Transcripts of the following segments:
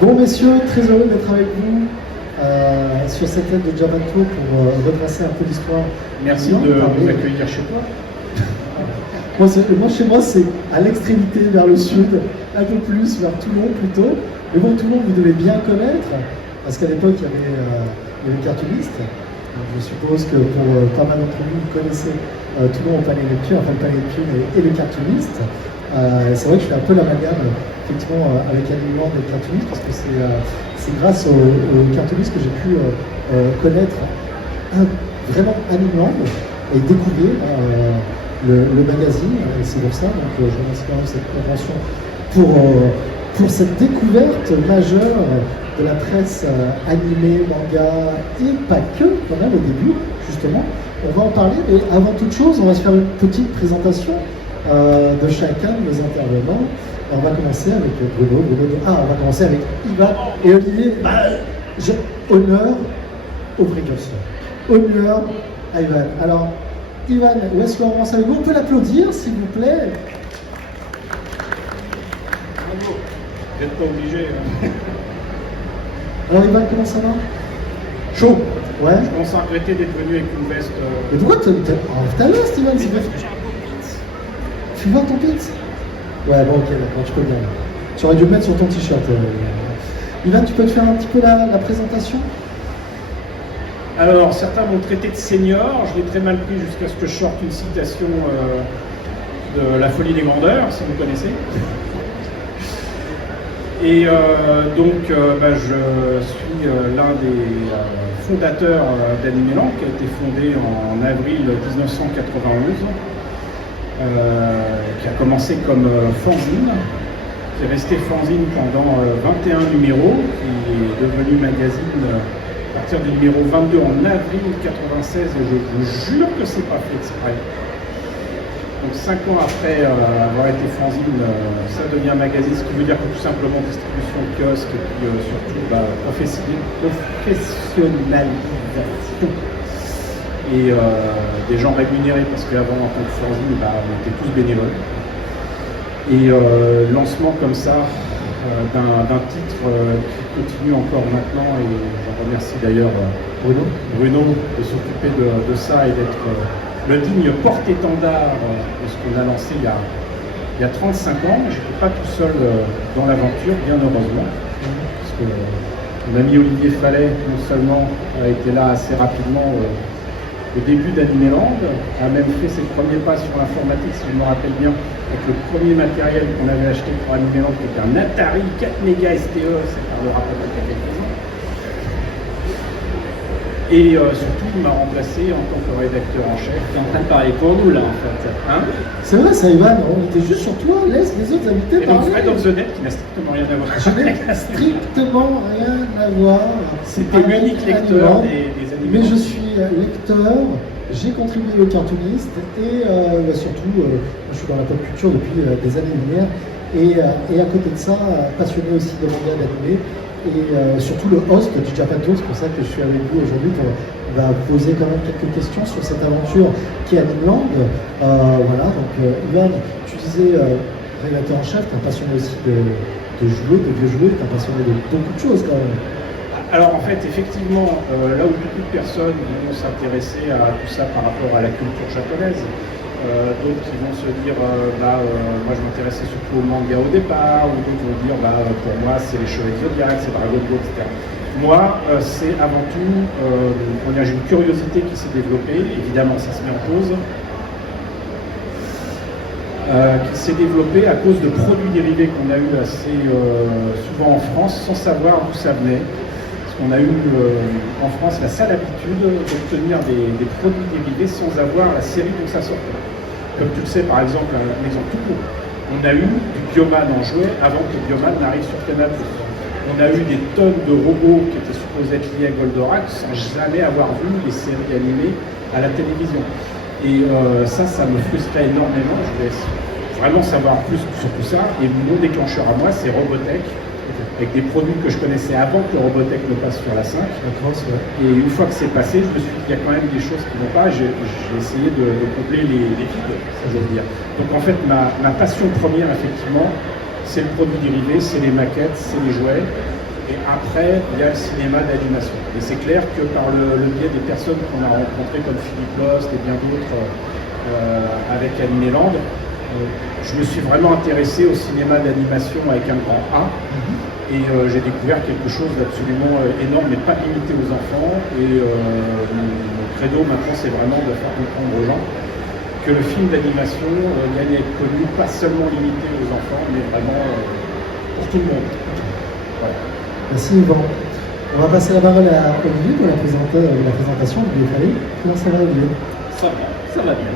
Bon messieurs, très heureux d'être avec vous sur cette aide de Japanto pour retracer un peu l'histoire. Merci de m'accueillir chez toi. Moi chez moi c'est à l'extrémité vers le sud, un peu plus vers Toulon plutôt. Mais bon, Toulon vous devez bien connaître, parce qu'à l'époque il y avait les cartoonistes. Donc, je suppose que pour pas mal d'entre vous, vous connaissez Toulon au Palais Neptune, enfin le Palais Neptune et les cartoonistes. C'est vrai que je fais un peu l'amalgame effectivement avec Animal des cartoonistes, parce que c'est grâce aux cartoonistes que j'ai pu connaître vraiment Animal et découvrir le magazine. Et c'est pour ça, donc je remercie quand même cette convention pour cette découverte majeure de la presse animée, manga et pas que, quand même au début, justement. On va en parler, mais avant toute chose, on va se faire une petite présentation de chacun de nos intervenants. On va commencer avec Bruno. On va commencer avec Ivan et Olivier. Honneur au précurseur. Honneur à Ivan. Alors, Ivan, où est-ce qu'on commence avec vous? On peut l'applaudir, s'il vous plaît. Bravo. Vous n'êtes pas obligé. Alors, Ivan, comment ça va? Chaud. Ouais. Je commence à regretter d'être venu avec une veste. Mais pourquoi t'as ta veste, Ivan? C'est parce que j'ai un beau pizza. Tu vois ton pizza? Ouais, bon, ok, d'accord, tu peux bien. Tu aurais dû le mettre sur ton t-shirt. Ivan, tu peux te faire un petit peu la présentation? Alors, certains m'ont traité de senior. Je l'ai très mal pris jusqu'à ce que je sorte une citation de La Folie des Grandeurs, si vous connaissez. Et je suis l'un des fondateurs d'Animeland, qui a été fondé en avril 1991, qui a commencé comme fanzine, qui est resté fanzine pendant 21 numéros, qui est devenu magazine à partir du numéro 22 en avril 1996, et je vous jure que c'est pas fait exprès. Donc 5 ans après avoir été fanzine, ça devient magazine, ce qui veut dire que tout simplement distribution de kiosque et puis surtout professionnalisation. Et des gens rémunérés, parce qu'avant en tant que fanzine, on était tous bénévoles. Et lancement comme ça d'un titre qui continue encore maintenant, et j'en remercie d'ailleurs Bruno de s'occuper de ça et d'être le digne porte-étendard de ce qu'on a lancé il y a 35 ans. Je n'étais pas tout seul dans l'aventure, bien heureusement, parce que mon ami Olivier Fallet, non seulement a été là assez rapidement au début d'Animeland, a même fait ses premiers pas sur l'informatique, si je me rappelle bien, avec le premier matériel qu'on avait acheté pour Animeland, qui était un Atari 4 méga STE, ça parlera peut-être à quelques uns. Et surtout, il m'a remplacé en tant que rédacteur en chef. Tu es en train de parler pour nous, là, en fait. Hein? C'est vrai, ça, Ivan, on était juste sur toi, laisse les autres invités parler. Et donc, parler. Fred of the Net, qui n'a strictement rien à voir. Je n'ai strictement rien à voir. C'était l'unique lecteur des animés. Mais je suis lecteur, j'ai contribué aux cartoonistes, et surtout, je suis dans la pop culture depuis des années-lumière, et à côté de ça, passionné aussi de manga d'animé. Et surtout le host du Japanto, c'est pour ça que je suis avec vous aujourd'hui pour poser quand même quelques questions sur cette aventure qui est Animeland. Voilà, donc Ivan, tu disais rédacteur en chef, tu es passionné aussi de jouer, de vieux jouets, tu es passionné de beaucoup de choses quand même. Alors en fait, effectivement, là où beaucoup de personnes vont s'intéresser à tout ça par rapport à la culture japonaise, d'autres qui vont se dire moi je m'intéressais surtout au manga au départ, ou d'autres vont dire pour moi c'est les Chevaliers Zodiac, c'est Dragon Ball, etc. Moi c'est avant tout j'ai une curiosité qui s'est développée, évidemment ça se met en cause, qui s'est développée à cause de produits dérivés qu'on a eu assez souvent en France sans savoir d'où ça venait. On a eu en France la sale habitude d'obtenir des produits dérivés sans avoir la série dont ça sortait. Comme tu le sais, par exemple, un exemple tout court, on a eu du Bioman en jouet avant que Bioman n'arrive sur Canal+. On a eu des tonnes de robots qui étaient supposés être liés à Goldorak sans jamais avoir vu les séries animées à la télévision. Et ça me frustrait énormément. Je voulais vraiment savoir plus sur tout ça. Et mon déclencheur à moi, c'est Robotech, avec des produits que je connaissais avant que le Robotech ne passe sur la 5. Et une fois que c'est passé, je me suis dit qu'il y a quand même des choses qui ne vont pas. J'ai essayé de combler les vides, ça veut dire. Donc en fait, ma passion première, effectivement, c'est le produit dérivé, c'est les maquettes, c'est les jouets. Et après, il y a le cinéma d'animation. Et c'est clair que par le biais des personnes qu'on a rencontrées, comme Philippe Lost et bien d'autres avec Animeland, je me suis vraiment intéressé au cinéma d'animation avec un grand A. Et j'ai découvert quelque chose d'absolument énorme, mais pas limité aux enfants. Et mon credo maintenant, c'est vraiment de faire comprendre aux gens que le film d'animation gagne à être connu, pas seulement limité aux enfants, mais vraiment pour tout le monde. Voilà. Merci Yvan. On va passer la parole à Olivier pour la présentation. Olivier Fallet. Comment ça va, Olivier? Ça va bien.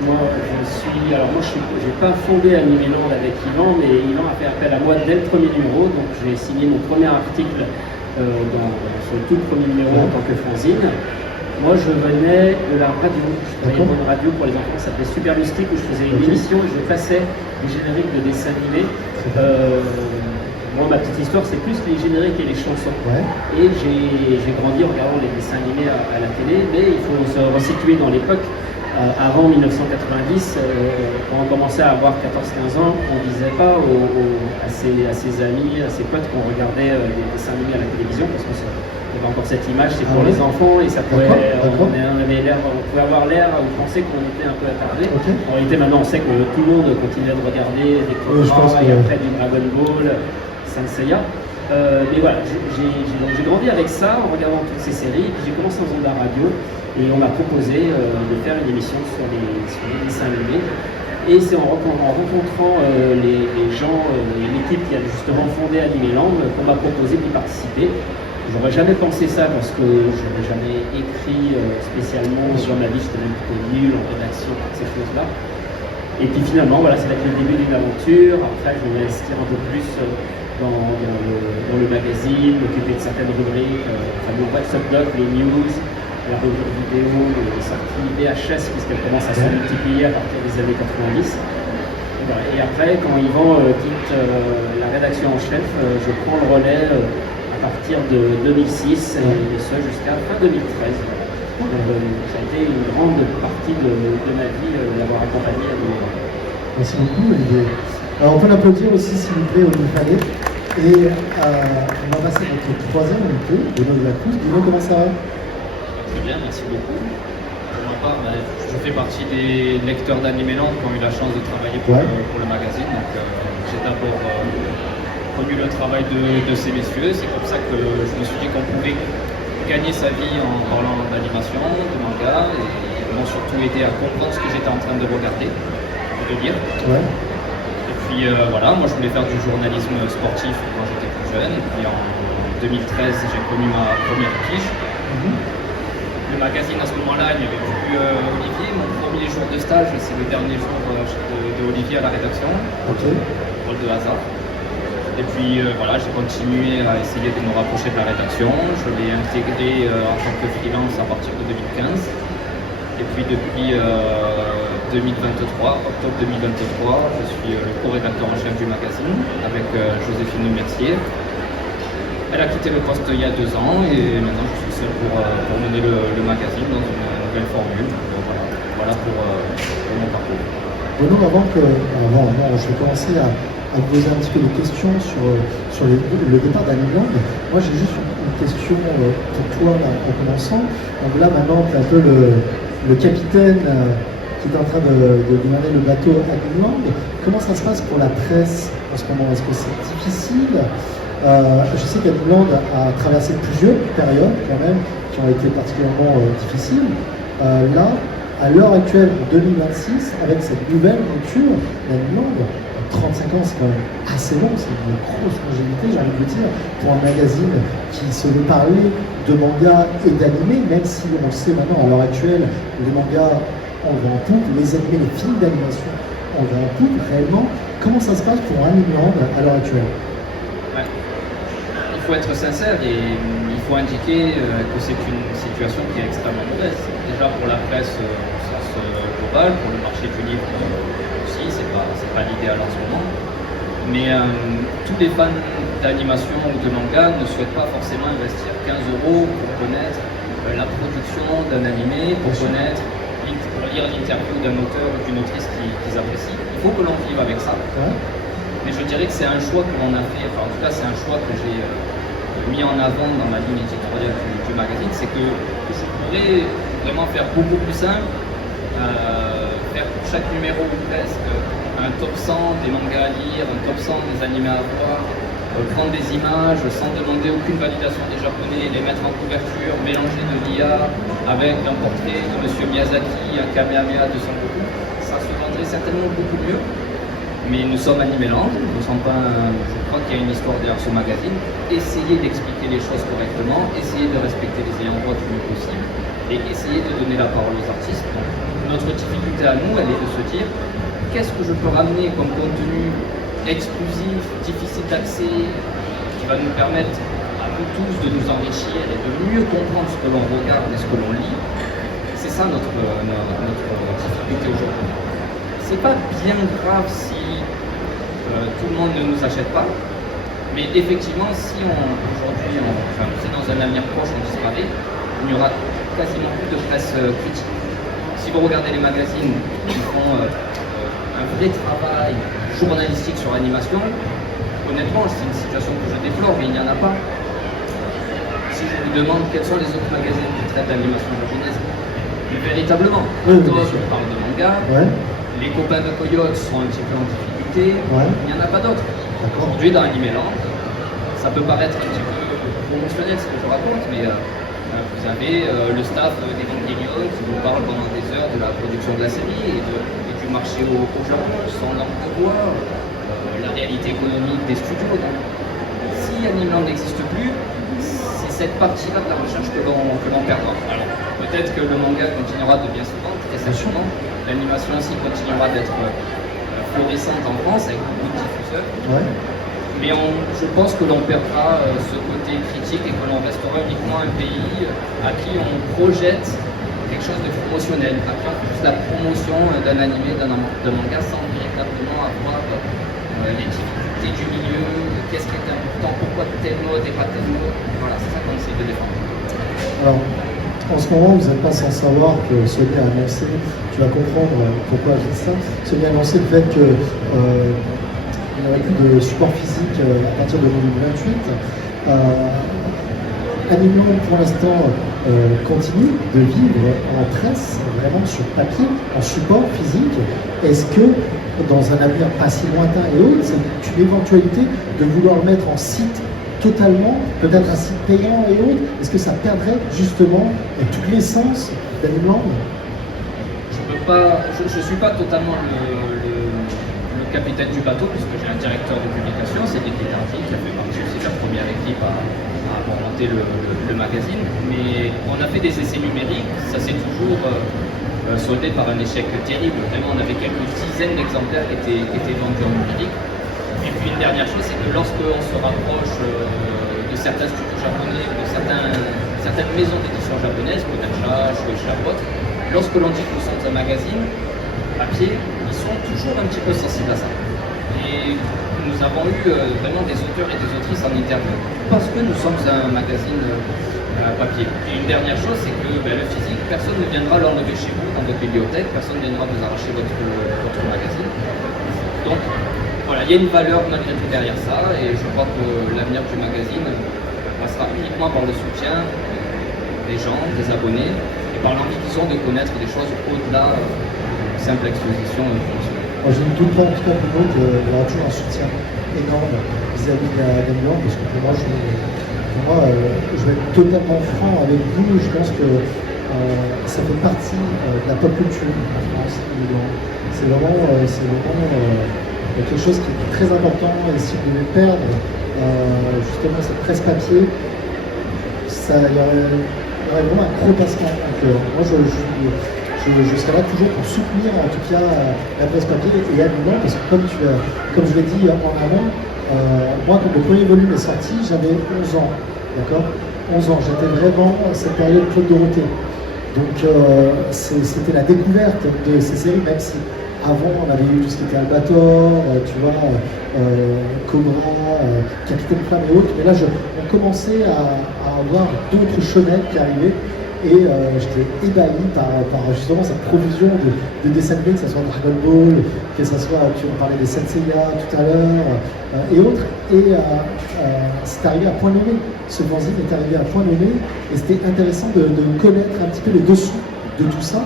Moi, je n'ai pas fondé Animeland avec Yvan, mais Yvan a fait appel à moi dès le premier numéro. Donc, j'ai signé mon premier article sur le tout premier numéro en tant que fanzine. Moi, je venais de la radio. Je travaillais pour une radio pour les enfants, ça s'appelait Super Mystique, où je faisais une émission et je passais les génériques de dessins animés. Moi, ma petite histoire, c'est plus les génériques et les chansons. Et j'ai grandi en regardant les dessins animés à la télé, mais il faut se resituer dans l'époque. Avant 1990, quand on commençait à avoir 14-15 ans, on ne disait pas à ses amis, à ses potes qu'on regardait des dessins animés à la télévision, parce que il y avait encore cette image, c'est pour les enfants, et ça pouvait, on pouvait avoir l'air où penser qu'on était un peu attardé. En réalité, maintenant, on sait que tout le monde continuait de regarder des Cobra, et après du Dragon Ball, Saint Seiya. Mais voilà, j'ai grandi avec ça en regardant toutes ces séries, puis j'ai commencé en faisant de la radio et on m'a proposé de faire une émission sur les dessins animés. Et c'est en rencontrant les gens, l'équipe qui a justement fondé Animeland, qu'on m'a proposé d'y participer. J'aurais jamais pensé ça parce que je n'avais jamais écrit spécialement sur ma vie, j'étais même plutôt nul en rédaction, ces choses-là. Et puis finalement, voilà, c'est là que le début d'une aventure. Après, je vais m'investir un peu plus dans le magazine, m'occuper de certaines rubriques, le Subdoc, les news, la rubrique vidéo, les sorties VHS, puisqu'elles commencent à se multiplier à partir des années 90. Et, voilà. Et après, quand Yvan quitte la rédaction en chef, je prends le relais à partir de 2006, et ce jusqu'à fin 2013. Ça a été une grande partie de ma vie d'avoir accompagné Animeland. Merci beaucoup, Olivier. Alors, on peut l'applaudir aussi, s'il vous plaît, Olivier Fallet. Et on va passer à notre troisième invité, Benoît Delacruz. Benoît, comment ça va? Très bien, merci beaucoup. Pour ma part, je fais partie des lecteurs d'Animeland qui ont eu la chance de travailler pour le magazine. Donc, j'ai d'abord connu le travail de ces messieurs. C'est comme ça que je me suis dit qu'on pouvait gagner sa vie en parlant d'animation, de manga, et ils m'ont surtout aidé à comprendre ce que j'étais en train de regarder, de lire. Et puis voilà, moi je voulais faire du journalisme sportif quand j'étais plus jeune, et puis en 2013 j'ai connu ma première pige. Le magazine à ce moment-là, il n'y avait plus Olivier. Mon premier jour de stage, c'est le dernier jour de Olivier à la rédaction, rôle de hasard. Et puis voilà, j'ai continué à essayer de me rapprocher de la rédaction. Je l'ai intégré en tant que freelance à partir de 2015. Et puis depuis octobre 2023, je suis le co-rédacteur en chef du magazine avec Joséphine Mercier. Elle a quitté le poste il y a 2 ans et maintenant je suis seul pour mener le magazine dans une nouvelle formule. Voilà pour mon parcours. Benoît, avant, je vais commencer à vous poser un petit peu des questions sur le départ d'Animeland. Moi, j'ai juste une question pour toi là, en commençant. Donc là, maintenant, tu es un peu le capitaine qui est en train de mener le bateau Animeland. Comment ça se passe pour la presse en ce moment? Est-ce que c'est difficile? Je sais qu'Animeland a traversé plusieurs périodes quand même qui ont été particulièrement difficiles. Là, à l'heure actuelle, en 2026, avec cette nouvelle mouture d'Animeland, 35 ans, c'est quand même assez long, c'est une grosse longévité, j'ai envie de vous dire, pour un magazine qui se veut parler de manga et d'animé, même si on le sait maintenant, à l'heure actuelle, les mangas, on va en poupe, les animés, les films d'animation, on va en poupe, réellement. Comment ça se passe pour Animeland à l'heure actuelle? Il faut être sincère et il faut indiquer que c'est une situation qui est extrêmement mauvaise. Déjà pour la presse au sens global, pour le marché du livre aussi, c'est pas l'idéal en ce moment. Mais tous les fans d'animation ou de manga ne souhaitent pas forcément investir 15 € pour connaître la production d'un animé, pour lire l'interview d'un auteur ou d'une autrice qu'ils apprécient. Il faut que l'on vive avec ça. Mais je dirais que c'est un choix que l'on a fait, enfin en tout cas c'est un choix que j'ai mis en avant dans ma ligne éditoriale du magazine, c'est que je pourrais vraiment faire beaucoup plus simple, faire pour chaque numéro ou presque un top 100 des mangas à lire, un top 100 des animés à voir, prendre des images sans demander aucune validation des japonais, les mettre en couverture, mélanger de l'IA avec un portrait de Monsieur Miyazaki, un Kamehameha de Son Goku, ça se vendrait certainement beaucoup mieux. Mais nous sommes Animeland, nous ne sommes pas je crois qu'il y a une histoire derrière ce magazine. Essayez d'expliquer les choses correctement, essayez de respecter les ayants droit du mieux possible et essayez de donner la parole aux artistes. Donc, notre difficulté à nous, elle est de se dire qu'est-ce que je peux ramener comme contenu exclusif, difficile d'accès, qui va nous permettre à nous tous de nous enrichir et de mieux comprendre ce que l'on regarde et ce que l'on lit. C'est ça notre difficulté aujourd'hui. C'est pas bien grave si tout le monde ne nous achète pas, mais effectivement, si aujourd'hui, c'est dans un avenir proche, on disparaît, il n'y aura quasiment plus de presse critique. Si vous regardez les magazines qui font un vrai travail journalistique sur l'animation, honnêtement, c'est une situation que je déplore, mais il n'y en a pas. Si je vous demande quels sont les autres magazines qui traitent d'animation japonaise, véritablement, on parle de manga. Ouais. Les copains de Coyote sont un petit peu en difficulté, il n'y en a pas d'autres. Aujourd'hui dans Animeland, ça peut paraître un petit peu promotionnel ce que je raconte, mais vous avez le staff d'Evangelion qui vous parle pendant des heures de la production de la série et du marché au Japon, son langue de bois, la réalité économique des studios. Donc, si Animeland n'existe plus, c'est cette partie-là de la recherche que l'on perdra. Alors, peut-être que le manga continuera de bien se vendre, très certainement. L'animation aussi continuera d'être florissante en France avec beaucoup de diffuseurs. Ouais. Mais je pense que l'on perdra ce côté critique et que l'on restera uniquement un pays à qui on projette quelque chose de promotionnel, à qui on fait juste la promotion d'un animé, d'un manga sans véritablement avoir les difficultés du milieu, qu'est-ce qui est important, pourquoi tel mode et pas tel mode. Voilà, c'est ça qu'on essaie de défendre. Alors, en ce moment, vous n'êtes pas sans savoir que Sony a annoncé, tu vas comprendre pourquoi je dis ça, Sony a annoncé le fait qu'il n'y aurait plus de support physique à partir de 2028. Animeland, pour l'instant, continue de vivre en presse, vraiment sur papier, en support physique. Est-ce que, dans un avenir pas si lointain et autre, c'est une éventualité de vouloir le mettre en site totalement, peut-être un site payant et autres? Est-ce que ça perdrait justement toute l'essence d'Animeland? Je ne suis pas totalement le capitaine du bateau, puisque j'ai un directeur de publication, c'est Didier Tardy, qui a fait partie aussi de la première équipe à avoir monté le magazine. Mais on a fait des essais numériques, ça s'est toujours soldé par un échec terrible. Vraiment, on avait quelques dizaines d'exemplaires qui étaient vendus en numérique. Et puis une dernière chose, c'est que lorsqu'on se rapproche de certains studios japonais, de certaines maisons d'édition japonaises, Kodansha, Shueisha, autres, lorsque l'on dit que nous sommes un magazine papier, ils sont toujours un petit peu sensibles à ça. Et nous avons eu vraiment des auteurs et des autrices en interview parce que nous sommes un magazine papier. Et une dernière chose, c'est que le physique, personne ne viendra l'enlever chez vous dans votre bibliothèque, personne ne viendra vous arracher votre magazine. Donc, voilà, il y a une valeur malgré tout derrière ça, et je crois que l'avenir du magazine passera uniquement par le soutien des gens, des abonnés, et par l'envie qu'ils ont de connaître des choses au-delà d'une simple exposition fonctionnelle. Moi, j'ai une toute en tout cas pour nous qu'il y aura toujours un soutien énorme vis-à-vis d'Animeland, parce que pour moi, je vais être totalement franc avec vous. Je pense que ça fait partie de la pop culture en France. C'est vraiment quelque chose qui est très important, et si vous devez perdre justement cette presse papier, il y aurait vraiment un gros passement. Donc, moi je serai là toujours pour soutenir en tout cas la presse papier et Animeland, parce que comme je l'ai dit en avant, moi quand le premier volume est sorti, j'avais 11 ans, d'accord, 11 ans, j'étais vraiment cette période Claude Dorothée. Donc c'était la découverte de ces séries, même si avant on avait eu tout ce qui était Albator, tu vois, Cobra, Capitaine Flamme et autres, mais là on commençait à avoir d'autres shonen qui arrivaient. Et j'étais ébahi par justement cette profusion de dessins animés, que ce soit Dragon Ball, que ce soit, tu en parlais des Senseiya tout à l'heure, et autres. Et c'est arrivé à point nommé. Ce fanzine est arrivé à point nommé, et c'était intéressant de connaître un petit peu les dessous de tout ça.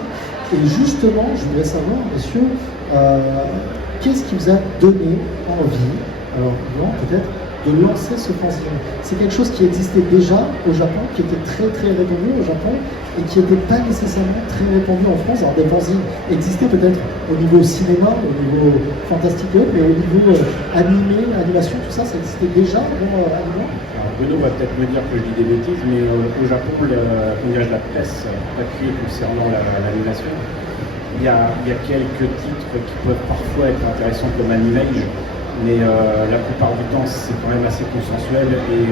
Et justement, je voudrais savoir, messieurs, qu'est-ce qui vous a donné envie, alors non, peut-être, de lancer ce fanzine? C'est quelque chose qui existait déjà au Japon, qui était très très répandu au Japon et qui n'était pas nécessairement très répandu en France. Alors des fanzines existaient peut-être au niveau cinéma, au niveau fantastique, mais au niveau animé, animation, tout ça, ça existait déjà avant Animal. Bruno va peut-être me dire que je dis des bêtises, mais au Japon, il y a de la presse papier concernant l'animation. Il y a quelques titres qui peuvent parfois être intéressants comme Animage, mais la plupart du temps c'est quand même assez consensuel et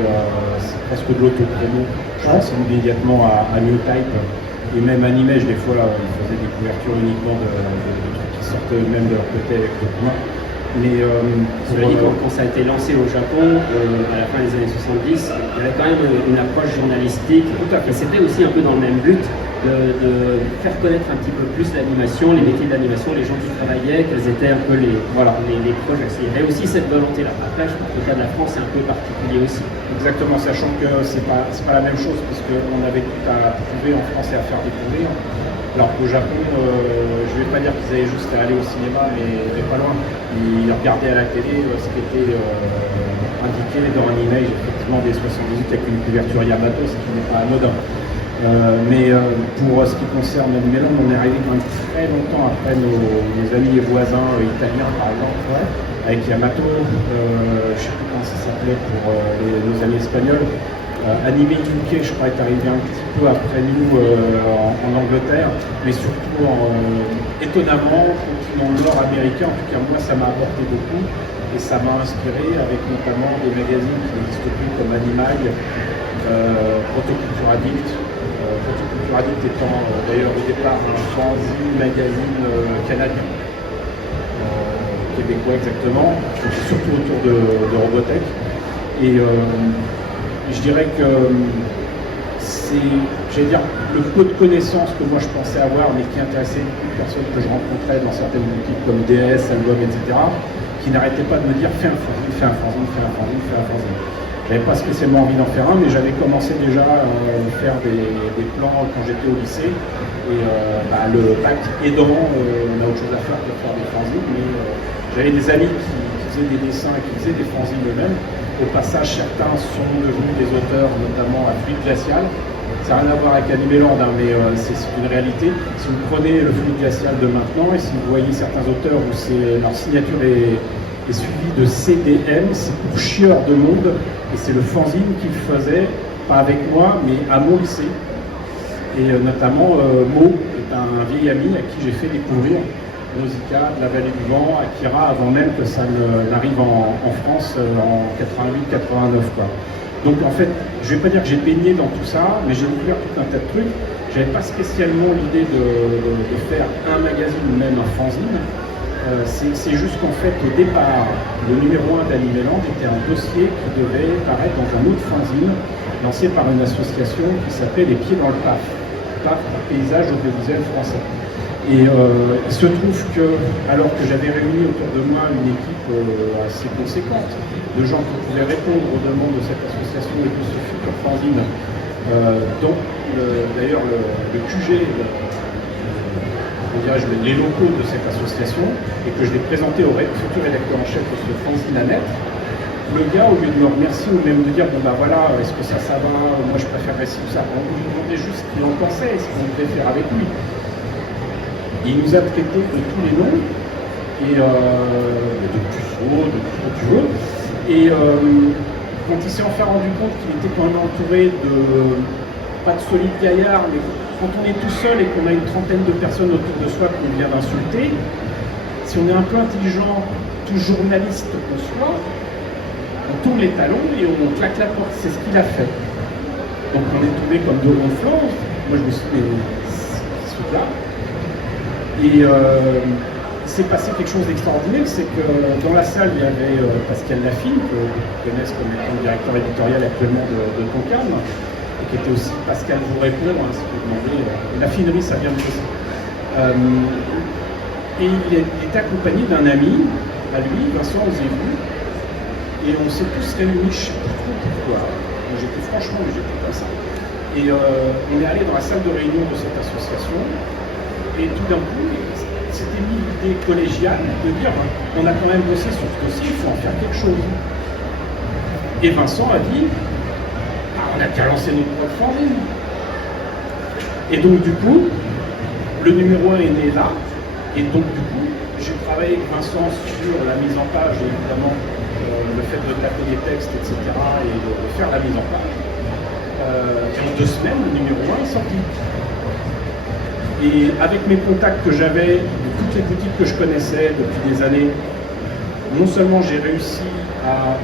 c'est presque de l'auto-promo. Je pense immédiatement à New Type et même Animage, des fois ils faisaient des couvertures uniquement de trucs qui sortent même de leur côté avec le commun. Mais cela dit, quand ça a été lancé au Japon, à la fin des années 70, il y avait quand même une approche journalistique. Et c'était aussi un peu dans le même but de faire connaître un petit peu plus l'animation, les métiers de l'animation, les gens qui travaillaient, quels étaient un peu les projets. Il y avait aussi cette volonté-là. Après, je pense que le cas de la France, c'est un peu particulier aussi. Exactement, sachant que c'est pas la même chose, puisqu'on avait tout à prouver en France et à faire découvrir. Alors qu'au Japon, je ne vais pas dire qu'ils avaient juste à aller au cinéma, mais pas loin. Ils regardaient à la télé ce qui était indiqué dans un image, effectivement, des 78 avec une couverture Yamato, ce qui n'est pas anodin. Mais pour ce qui concerne Animeland, on est arrivé quand même très longtemps après nos amis et voisins italiens, par exemple, avec Yamato, je ne sais plus comment ça s'appelait pour nos amis espagnols. Anime UK, je crois, est arrivé un petit peu après nous en Angleterre, mais surtout étonnamment, continent nord-américain. En tout cas, moi, ça m'a apporté beaucoup et ça m'a inspiré avec notamment des magazines qui n'existent plus comme Animal, Protoculture Addict. Protoculture Addict étant d'ailleurs au départ un fanzine magazine canadien, québécois exactement, surtout autour de Robotech. Et je dirais que c'est, j'allais dire, le peu de connaissances que moi je pensais avoir, mais qui intéressait beaucoup de personnes que je rencontrais dans certaines boutiques comme DS, Album, etc., qui n'arrêtaient pas de me dire fais un fanzine, fais un fanzine, fais un fanzine, fais un fanzine. J'avais pas spécialement envie d'en faire un, mais j'avais commencé déjà à faire des plans quand j'étais au lycée. Et le bac aidant, on a autre chose à faire que de faire des fanzines, mais j'avais des amis qui faisaient des dessins et qui faisaient des fanzines eux-mêmes. Au passage, certains sont devenus des auteurs, notamment à Fluide Glacial. Ça n'a rien à voir avec Animeland, hein, mais c'est une réalité. Si vous prenez le Fluide Glacial de maintenant et si vous voyez certains auteurs où leur signature est suivie de CDM, c'est pour chieur de monde, et c'est le fanzine qu'il faisait, pas avec moi, mais à mon lycée. Et notamment, Mo est un vieil ami à qui j'ai fait découvrir Nausicaa, de la Vallée du Vent, Akira, avant même que ça n'arrive en France en 88-89. Donc en fait, je ne vais pas dire que j'ai baigné dans tout ça, mais j'ai découvert tout un tas de trucs. Je n'avais pas spécialement l'idée de faire un magazine ou même un fanzine. C'est juste qu'en fait, au départ, le numéro 1 d'Animeland était un dossier qui devait paraître dans un autre fanzine, lancé par une association qui s'appelait Les Pieds dans le PAF, Paysage audiovisuel français. Et il se trouve que, alors que j'avais réuni autour de moi une équipe assez conséquente de gens qui pouvaient répondre aux demandes de cette association et de ce futur fanzine, dont d'ailleurs le QG, les locaux de cette association, et que je l'ai présenté au futur rédacteur en chef de ce fanzine à naître, le gars, au lieu de me remercier ou même de dire bon bah voilà, est-ce que ça va, moi je préférerais ci ou ça, on lui demandait juste ce qu'il en pensait, ce qu'on devait faire avec lui. Il nous a traités de tous les noms, et de puceaux, de tout ce que tu veux. Et quand il s'est enfin rendu compte qu'il était quand même entouré de, pas de solides gaillards, mais quand on est tout seul et qu'on a une trentaine de personnes autour de soi qu'on vient d'insulter, si on est un peu intelligent, tout journaliste qu'on soit, on tourne les talons et on claque la porte. C'est ce qu'il a fait. Donc on est tombé comme deux ronflants. Moi je me suis dit, mais ce truc-là. Et il s'est passé quelque chose d'extraordinaire, c'est que dans la salle, il y avait Pascal Lafine, que vous connaissez comme étant le directeur éditorial actuellement de Concarne, qui était aussi Pascal vous répond, hein, si vous demandez. La finerie, ça vient de ça. Et il est accompagné d'un ami, à lui, Vincent Ozévu, et on s'est tous réunis, je ne sais pas trop pourquoi. J'étais comme ça. Et on est allé dans la salle de réunion de cette association, et tout d'un coup, c'était mis l'idée collégiale de dire on a quand même bossé sur ce dossier, il faut en faire quelque chose. Et Vincent a dit on a qu'à lancer notre propre fanzine. Et donc, du coup, le numéro 1 est né là, et donc, du coup, j'ai travaillé avec Vincent sur la mise en page, et évidemment, le fait de taper les textes, etc., et de faire la mise en page. Et en 2 semaines, le numéro 1 est sorti. Et avec mes contacts que j'avais, de toutes les boutiques que je connaissais depuis des années, non seulement j'ai réussi à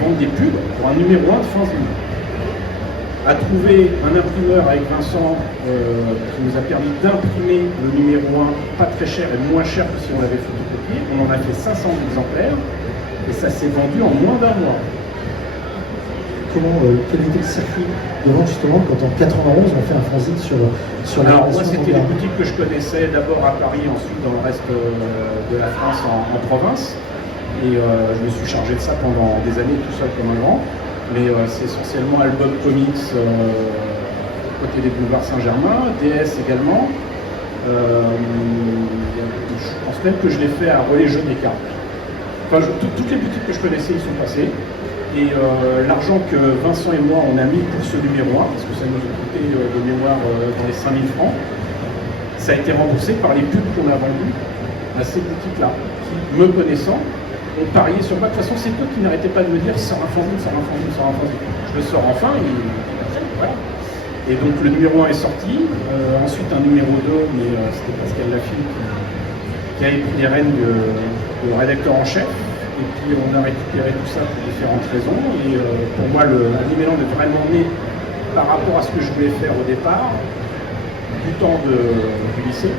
vendre des pubs pour un numéro 1 de fanzine, à trouver un imprimeur avec Vincent qui nous a permis d'imprimer le numéro 1 pas très cher et moins cher que si on l'avait photocopié. On en a fait 500 exemplaires et ça s'est vendu en moins d'1 mois. Quel était le circuit de vente justement quand en 91 on fait un fanzine sur la Alors moi c'était les boutiques que je connaissais d'abord à Paris, ensuite dans le reste de la France en province. Et je me suis chargé de ça pendant des années tout seul comme un grand. Mais c'est essentiellement Album Comics côté des boulevards Saint-Germain, DS également. Je pense même que je l'ai fait à Relais Jeux des Cartes. Enfin, toutes les boutiques que je connaissais y sont passées. Et l'argent que Vincent et moi on a mis pour ce numéro 1, parce que ça nous a coûté de mémoire dans les 5 000 francs, ça a été remboursé par les pubs qu'on a vendues à ces boutiques-là, qui, me connaissant, ont parié sur moi. De toute façon, c'est toi qui n'arrêtais pas de me dire sors un fanzine, sors un fanzine, sors un fanzine. Je le sors enfin, et voilà. Et donc le numéro 1 est sorti, ensuite un numéro 2, mais c'était Pascal Lafille qui a pris les rênes de rédacteur en chef. Et puis on a récupéré tout ça pour différentes raisons. Et pour moi, l'Animéland est vraiment né par rapport à ce que je voulais faire au départ, du temps du lycée,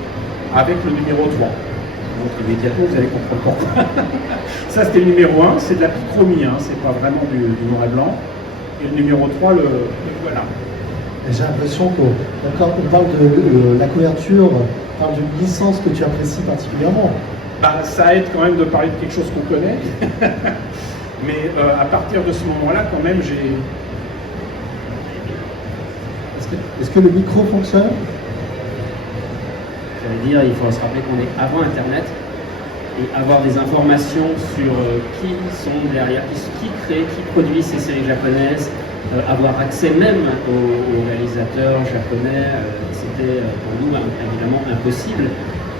avec le numéro 3. Donc immédiatement, vous allez comprendre pourquoi. Ça, c'était le numéro 1, c'est de la pichromie, hein, c'est pas vraiment du noir et blanc. Et le numéro 3, le voilà. J'ai l'impression qu'on parle de la couverture, on parle d'une licence que tu apprécies particulièrement. Bah, ça aide quand même de parler de quelque chose qu'on connaît. Mais à partir de ce moment-là, quand même, j'ai... Est-ce que le micro fonctionne? J'allais dire, il faut se rappeler qu'on est avant Internet et avoir des informations sur qui sont derrière, qui crée, qui produit ces séries japonaises, avoir accès même aux réalisateurs japonais, c'était pour nous évidemment impossible.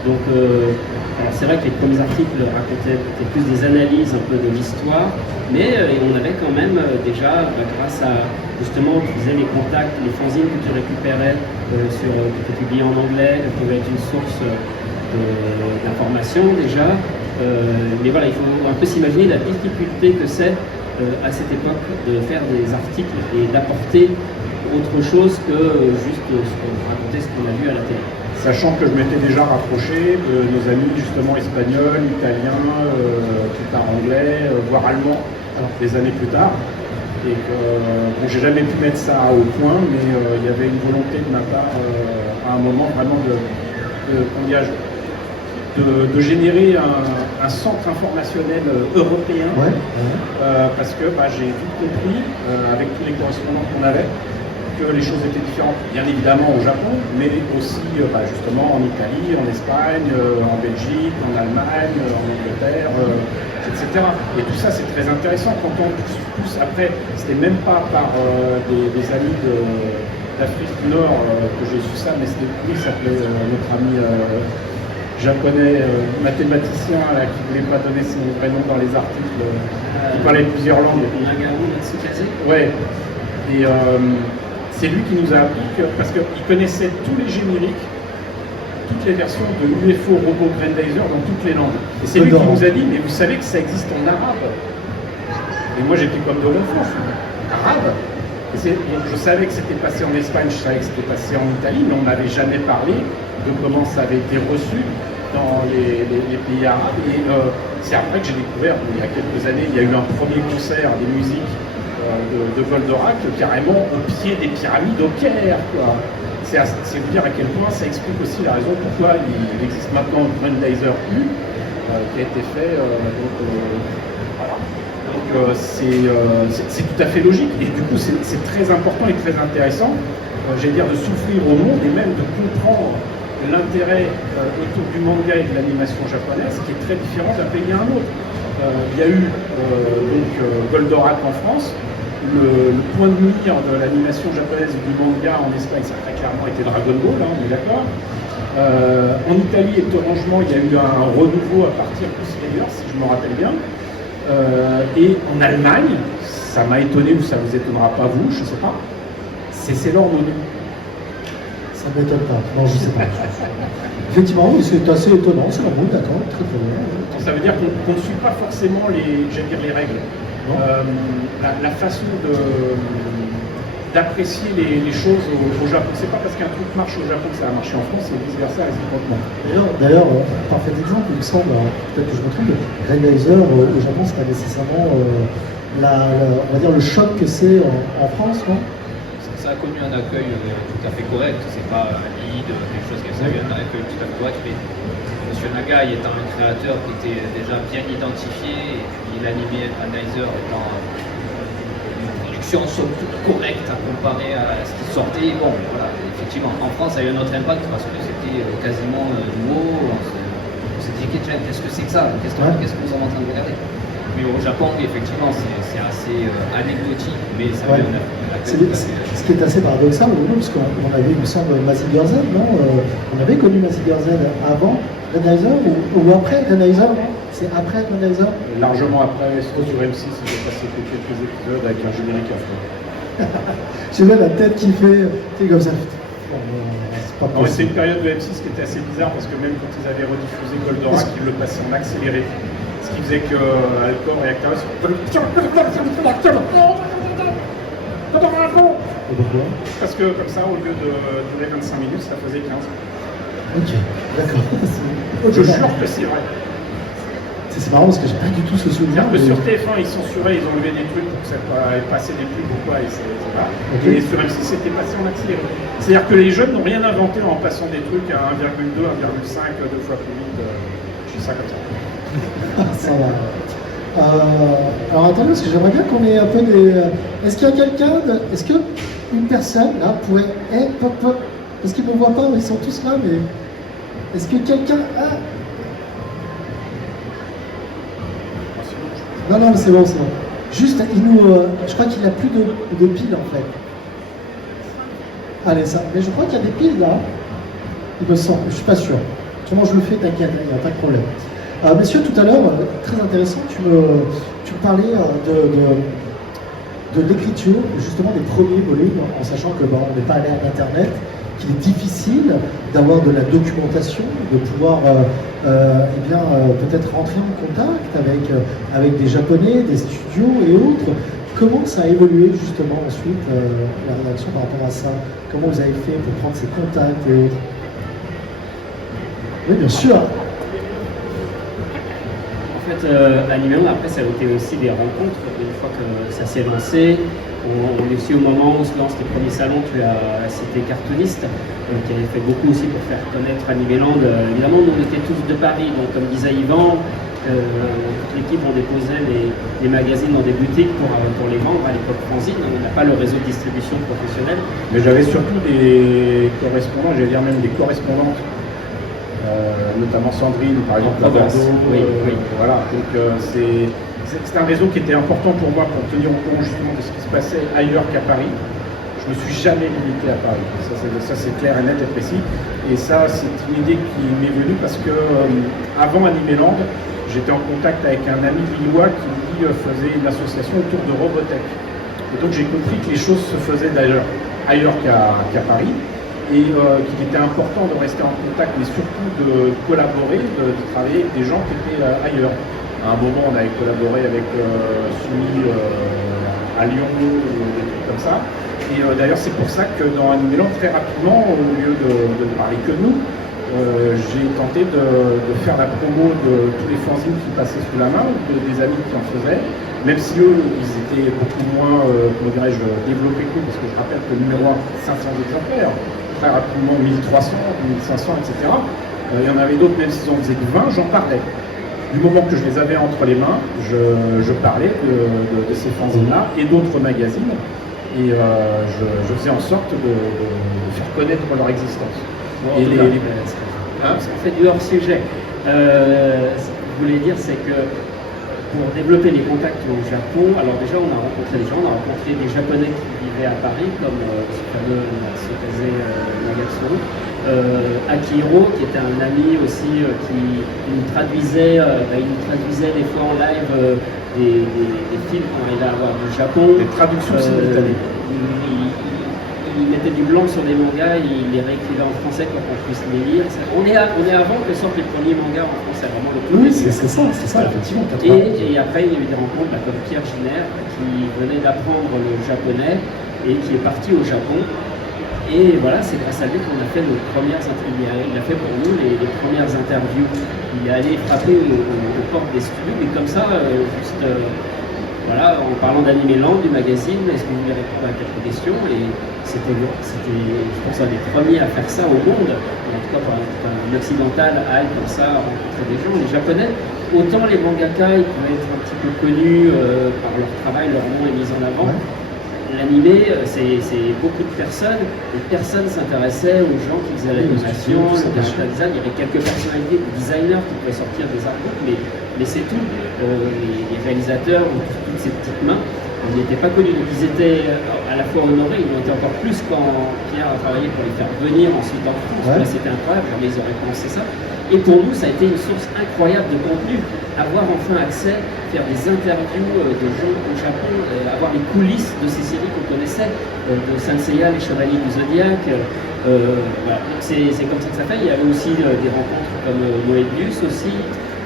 Donc, alors c'est vrai que les premiers articles racontaient peut-être plus des analyses un peu de l'histoire, mais on avait quand même déjà, grâce à justement, tu faisais les contacts, les fanzines que tu récupérais qui étaient publiés en anglais, qui pouvaient être une source d'information déjà. Mais voilà, il faut un peu s'imaginer la difficulté que c'est à cette époque de faire des articles et d'apporter autre chose que juste raconter ce qu'on a vu à la télé. Sachant que je m'étais déjà rapproché de nos amis justement espagnols, italiens, plus tard anglais, voire allemands, des années plus tard. Et que bon, j'ai jamais pu mettre ça au point, mais il y avait une volonté de ma part à un moment vraiment de générer un centre informationnel européen, parce que j'ai vite compris, avec tous les correspondants qu'on avait, que les choses étaient différentes, bien évidemment au Japon, mais aussi justement en Italie, en Espagne, en Belgique, en Allemagne, en Angleterre, etc. Et tout ça c'est très intéressant quand on pousse après, c'était même pas par des amis d'Afrique du Nord que j'ai su ça, mais c'était lui, il s'appelait notre ami japonais, mathématicien là, qui ne voulait pas donner son vrai nom dans les articles, qui parlait plusieurs langues. Nagaru Matsukaze. Ouais. Et c'est lui qui nous a appris parce qu'il connaissait tous les génériques, toutes les versions de UFO Robo Grandizer dans toutes les langues. Et c'est lui qui nous a dit, mais vous savez que ça existe en arabe. Et moi j'étais comme de l'enfant, arabe. Je savais que c'était passé en Espagne, je savais que c'était passé en Italie, mais on n'avait jamais parlé de comment ça avait été reçu dans les pays arabes. Et c'est après que j'ai découvert, il y a quelques années, il y a eu un premier concert des musiques de de Goldorak, carrément au pied des pyramides au Caire, quoi. C'est vous dire à quel point ça explique aussi la raison pourquoi il existe maintenant le Grandizer U qui a été fait. Voilà. Donc c'est tout à fait logique et du coup c'est très important et très intéressant, j'allais dire, de s'ouvrir au monde et même de comprendre l'intérêt autour du manga et de l'animation japonaise qui est très différent d'un pays à un autre. Il y a eu Goldorak en France. Le point de mire de l'animation japonaise et du manga en Espagne, ça a très clairement été Dragon Ball, hein, on est d'accord. En Italie, étrangement, il y a eu un renouveau à partir de Slayer, si je me rappelle bien. Et en Allemagne, ça m'a étonné ou ça vous étonnera pas vous, je sais pas, c'est Sailor Moon. Ça ne m'étonne pas, non je sais pas. Effectivement, oui, c'est assez étonnant, c'est la route, d'accord, très très bien. Ça veut dire qu'on ne suit pas forcément les règles. La façon d'apprécier les choses au Japon, c'est pas parce qu'un truc marche au Japon que ça a marché en France, et vice versa réciproquement. D'ailleurs, parfait exemple, il me semble, peut-être que je me trompe, Grandizer au Japon, c'est pas nécessairement on va dire le choc que c'est en France, non? Ça a connu un accueil tout à fait correct, c'est pas un lead, quelque chose comme ça, il y a eu un accueil tout à fait correct, mais M. Nagai étant un créateur qui était déjà bien identifié, et puis l'animé Grandizer étant une production somme toute correcte à comparer à ce qui sortait, bon voilà, effectivement, en France ça a eu un autre impact parce que c'était quasiment nouveau, on s'est dit qu'est-ce que c'est que ça, qu'est-ce que nous sommes en train de regarder. Mais au Japon, effectivement, c'est assez anecdotique, mais ça a eu un accueil. Ce qui est assez paradoxal, parce qu'on avait, il me semble, Mazinger Z, non? On avait connu Mazinger Z avant Grandizer ou après Grandizer, non? C'est après Grandizer? Largement après, sur M6, il a passé quelques épisodes avec un générique à fond. Je vois la tête qui fait, c'est comme ça. C'est une période de M6 qui était assez bizarre parce que même quand ils avaient rediffusé Goldorak, ils le passaient en accéléré. Ce qui faisait que Alcor et Actaros. Parce que comme ça, au lieu de durer 25 minutes, ça faisait 15. Ok, d'accord. Je jure que c'est vrai. C'est marrant parce que j'ai pas du tout ce souvenir. Sur TF1, ils censuraient, ils ont enlevé des trucs pour que ça passer des pubs ou quoi, et et sur M6, c'était passé en accéléré. C'est-à-dire que les jeunes n'ont rien inventé en passant des trucs à 1,2, 1,5, 2 fois plus vite. Je dis ça comme ça. Ça va. Alors attendez, parce que j'aimerais bien qu'on ait un peu des. Est-ce qu'il y a quelqu'un, est-ce qu'une personne là pourrait. Parce qu'ils ne me voient pas, ils sont tous là, mais. Est-ce que quelqu'un a. Non, mais c'est bon. Juste, je crois qu'il n'a plus de piles en fait. Allez, ça. Mais je crois qu'il y a des piles là. Il me semble, je suis pas sûr. Comment je le fais, t'inquiète, il n'y a pas de problème. Messieurs, tout à l'heure, très intéressant, tu me parlais de l'écriture, justement des premiers volumes, en sachant que on n'est pas à l'ère d'Internet, qu'il est difficile d'avoir de la documentation, de pouvoir peut-être rentrer en contact avec des Japonais, des studios et autres. Comment ça a évolué justement ensuite, la rédaction par rapport à ça? Comment vous avez fait pour prendre ces contacts et autres? Oui, bien sûr. En fait, Animéon, après, ça a été aussi des rencontres. Une fois que ça s'est lancé, on est aussi au moment où se lancent les premiers salons. Tu as cité Cartooniste, qui avait fait beaucoup aussi pour faire connaître Animéland. Évidemment, nous, on était tous de Paris, donc comme disait Yvan, toute l'équipe, on déposait les magazines dans des boutiques pour les vendre à l'époque fanzine. On n'a pas le réseau de distribution professionnel. Mais j'avais surtout des correspondants, j'allais dire même des correspondantes. Notamment Sandrine, par exemple, à Bordeaux. Oui. Voilà, donc c'est un réseau qui était important pour moi pour tenir au courant justement de ce qui se passait ailleurs qu'à Paris. Je ne me suis jamais limité à Paris, ça c'est clair et net et précis. Et ça, c'est une idée qui m'est venue parce que avant Animéland, j'étais en contact avec un ami lillois qui lui faisait une association autour de Robotech. Et donc j'ai compris que les choses se faisaient d'ailleurs ailleurs qu'à Paris. Et qu'il était important de rester en contact, mais surtout de collaborer, de travailler avec des gens qui étaient ailleurs. À un moment, on avait collaboré avec Sumi à Lyon, des trucs comme ça. Et d'ailleurs, c'est pour ça que dans Animéland, très rapidement, au lieu de ne parler que de nous, j'ai tenté de faire la promo de tous les fanzines qui passaient sous la main, des amis qui en faisaient, même si eux, ils étaient beaucoup moins, comment dirais-je, développés que nous, parce que je rappelle que le numéro 1, 500 exemplaires, très rapidement 1300, 1500, etc. Il y en avait d'autres, même s'ils en faisaient que 20, j'en parlais. Du moment que je les avais entre les mains, je parlais de ces fanzines-là et d'autres magazines, et je faisais en sorte de faire connaître leur existence. Bon, Et on fait du hors-sujet. Ce que je voulais dire, c'est que pour développer les contacts au Japon, alors déjà on a rencontré des gens, on a rencontré des Japonais qui vivaient à Paris, comme ce fameux Masukase Nagatsuru, Akihiro, qui était un ami aussi qui nous traduisait, des fois en live des films qu'on arrivait à avoir du Japon. Des traductions simultanées. Il mettait du blanc sur des mangas, il les réécrivait en français pour qu'on puisse les lire. On est avant que sortent les premiers mangas en français, vraiment le premier. Oui, c'est ça, effectivement. Et après, il y a eu des rencontres comme Pierre Giner, qui venait d'apprendre le japonais et qui est parti au Japon. Et voilà, c'est grâce à lui qu'on a fait nos premières interviews. Il a fait pour nous les premières interviews. Il est allé frapper aux portes des studios, mais comme ça, voilà, en parlant d'Anime Land, du magazine, est-ce que vous voulez répondre à quelques questions? Et c'était, je pense, un des premiers à faire ça au monde, en tout cas pour un occidental à aller comme ça, rencontrer des gens. Les Japonais, autant les mangaka, ils pouvaient être un petit peu connus par leur travail, leur nom est mis en avant. Ouais. L'animé, c'est beaucoup de personnes, et personne ne s'intéressait aux gens qui faisaient l'animation, le character design. Il y avait quelques personnalités, des designers qui pouvaient sortir des artbooks, mais c'est tout. Les réalisateurs, toutes ces petites mains, ils n'étaient pas connus. Donc ils étaient à la fois honorés, ils l'ont été encore plus quand Pierre a travaillé pour les faire venir ensuite en France. Ouais. C'était incroyable, jamais ils auraient pensé ça. Et pour nous, ça a été une source incroyable de contenu. Avoir enfin accès, faire des interviews de gens au Japon, avoir les coulisses de ces séries qu'on connaissait, de Saint Seiya, les Chevaliers du Zodiac. Voilà. C'est comme ça que ça fait. Il y avait aussi des rencontres comme Moebius aussi.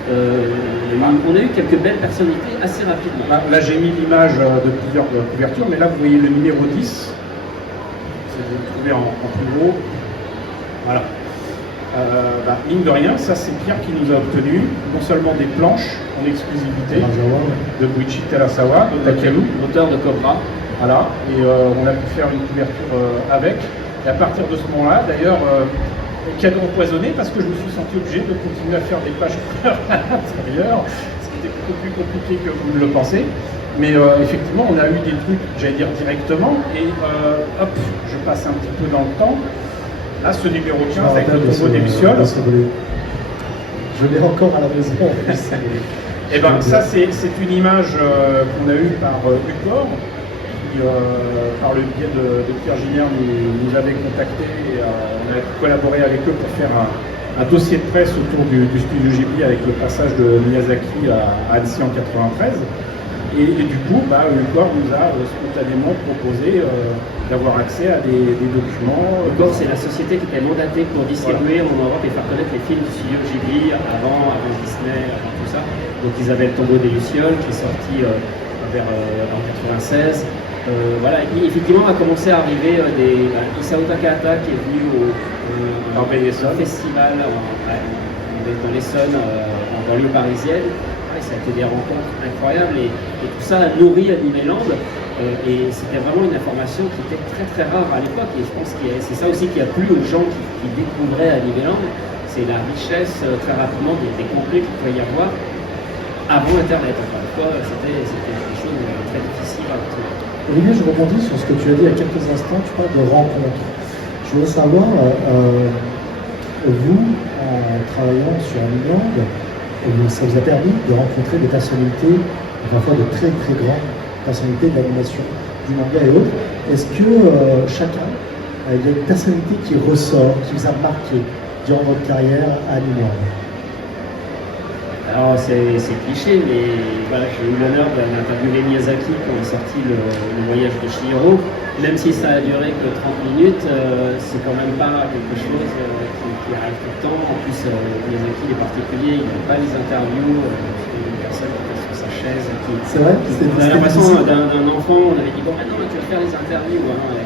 On a eu quelques belles personnalités assez rapidement. Là j'ai mis l'image de plusieurs couvertures, mais là vous voyez le numéro 10. Vous le trouvez en plus gros. Voilà. Mine de rien, ça c'est Pierre qui nous a obtenu non seulement des planches en exclusivité de Buichi Terasawa, de Takeru, l'auteur de Cobra. Voilà, et on a pu faire une couverture avec. Et à partir de ce moment-là, d'ailleurs, cadeau empoisonné, parce que je me suis senti obligé de continuer à faire des pages couleurs à l'intérieur, ce qui était beaucoup plus compliqué que vous ne le pensez. Mais effectivement, on a eu des trucs, j'allais dire directement, et hop, je passe un petit peu dans le temps. Là, ce numéro 15 avec le combo des lucioles. Je l'ai encore à la maison. Et ben ça, c'est une image qu'on a eue par Ucor, qui, par le biais de Pierre Giner, nous avait contacté et on a collaboré avec eux pour faire un dossier de presse autour du studio Ghibli avec le passage de Miyazaki à Annecy en 93. Et du coup, Ucor nous a spontanément proposé d'avoir accès à des documents. Ucor, c'est la société qui était mandatée pour distribuer en Europe et faire connaître les films du studio Ghibli avant Disney, avant tout ça. Donc ils avaient le Tombeau des Lucioles qui est sorti en 96. Voilà, et effectivement, a commencé à arriver Isao Takahata qui est venu au festival dans l'Essonne, en banlieue parisienne. Ça a été des rencontres incroyables et tout ça a nourri Anime Land et c'était vraiment une information qui était très très rare à l'époque et je pense que c'est ça aussi qui a plu aux gens qui découvraient Anime Land, c'est la richesse très rapidement des contenus qu'il pouvait y avoir avant Internet. Encore une fois, c'était des choses très difficiles à retrouver. Olivier, je rebondis sur ce que tu as dit il y a quelques instants, tu parles de rencontres. Je voudrais savoir, vous, en travaillant sur Anime Land, ça vous a permis de rencontrer des personnalités, parfois de très très grandes personnalités de l'animation, du manga et autres. Est-ce que chacun a une personnalité qui ressort, qui vous a marqué durant votre carrière à Anime Land? Alors c'est cliché, mais voilà, j'ai eu l'honneur d'interviewer Miyazaki quand est sorti le voyage de Chihiro. Même si ça a duré que 30 minutes, c'est quand même pas quelque chose qui arrive tout le temps. En plus, Miyazaki il est particulier, il n'aime pas les interviews. Une personne qui était sur sa chaise. C'est vrai. On a l'impression d'un enfant, on avait dit bon, maintenant tu vas faire les interviews. Hein,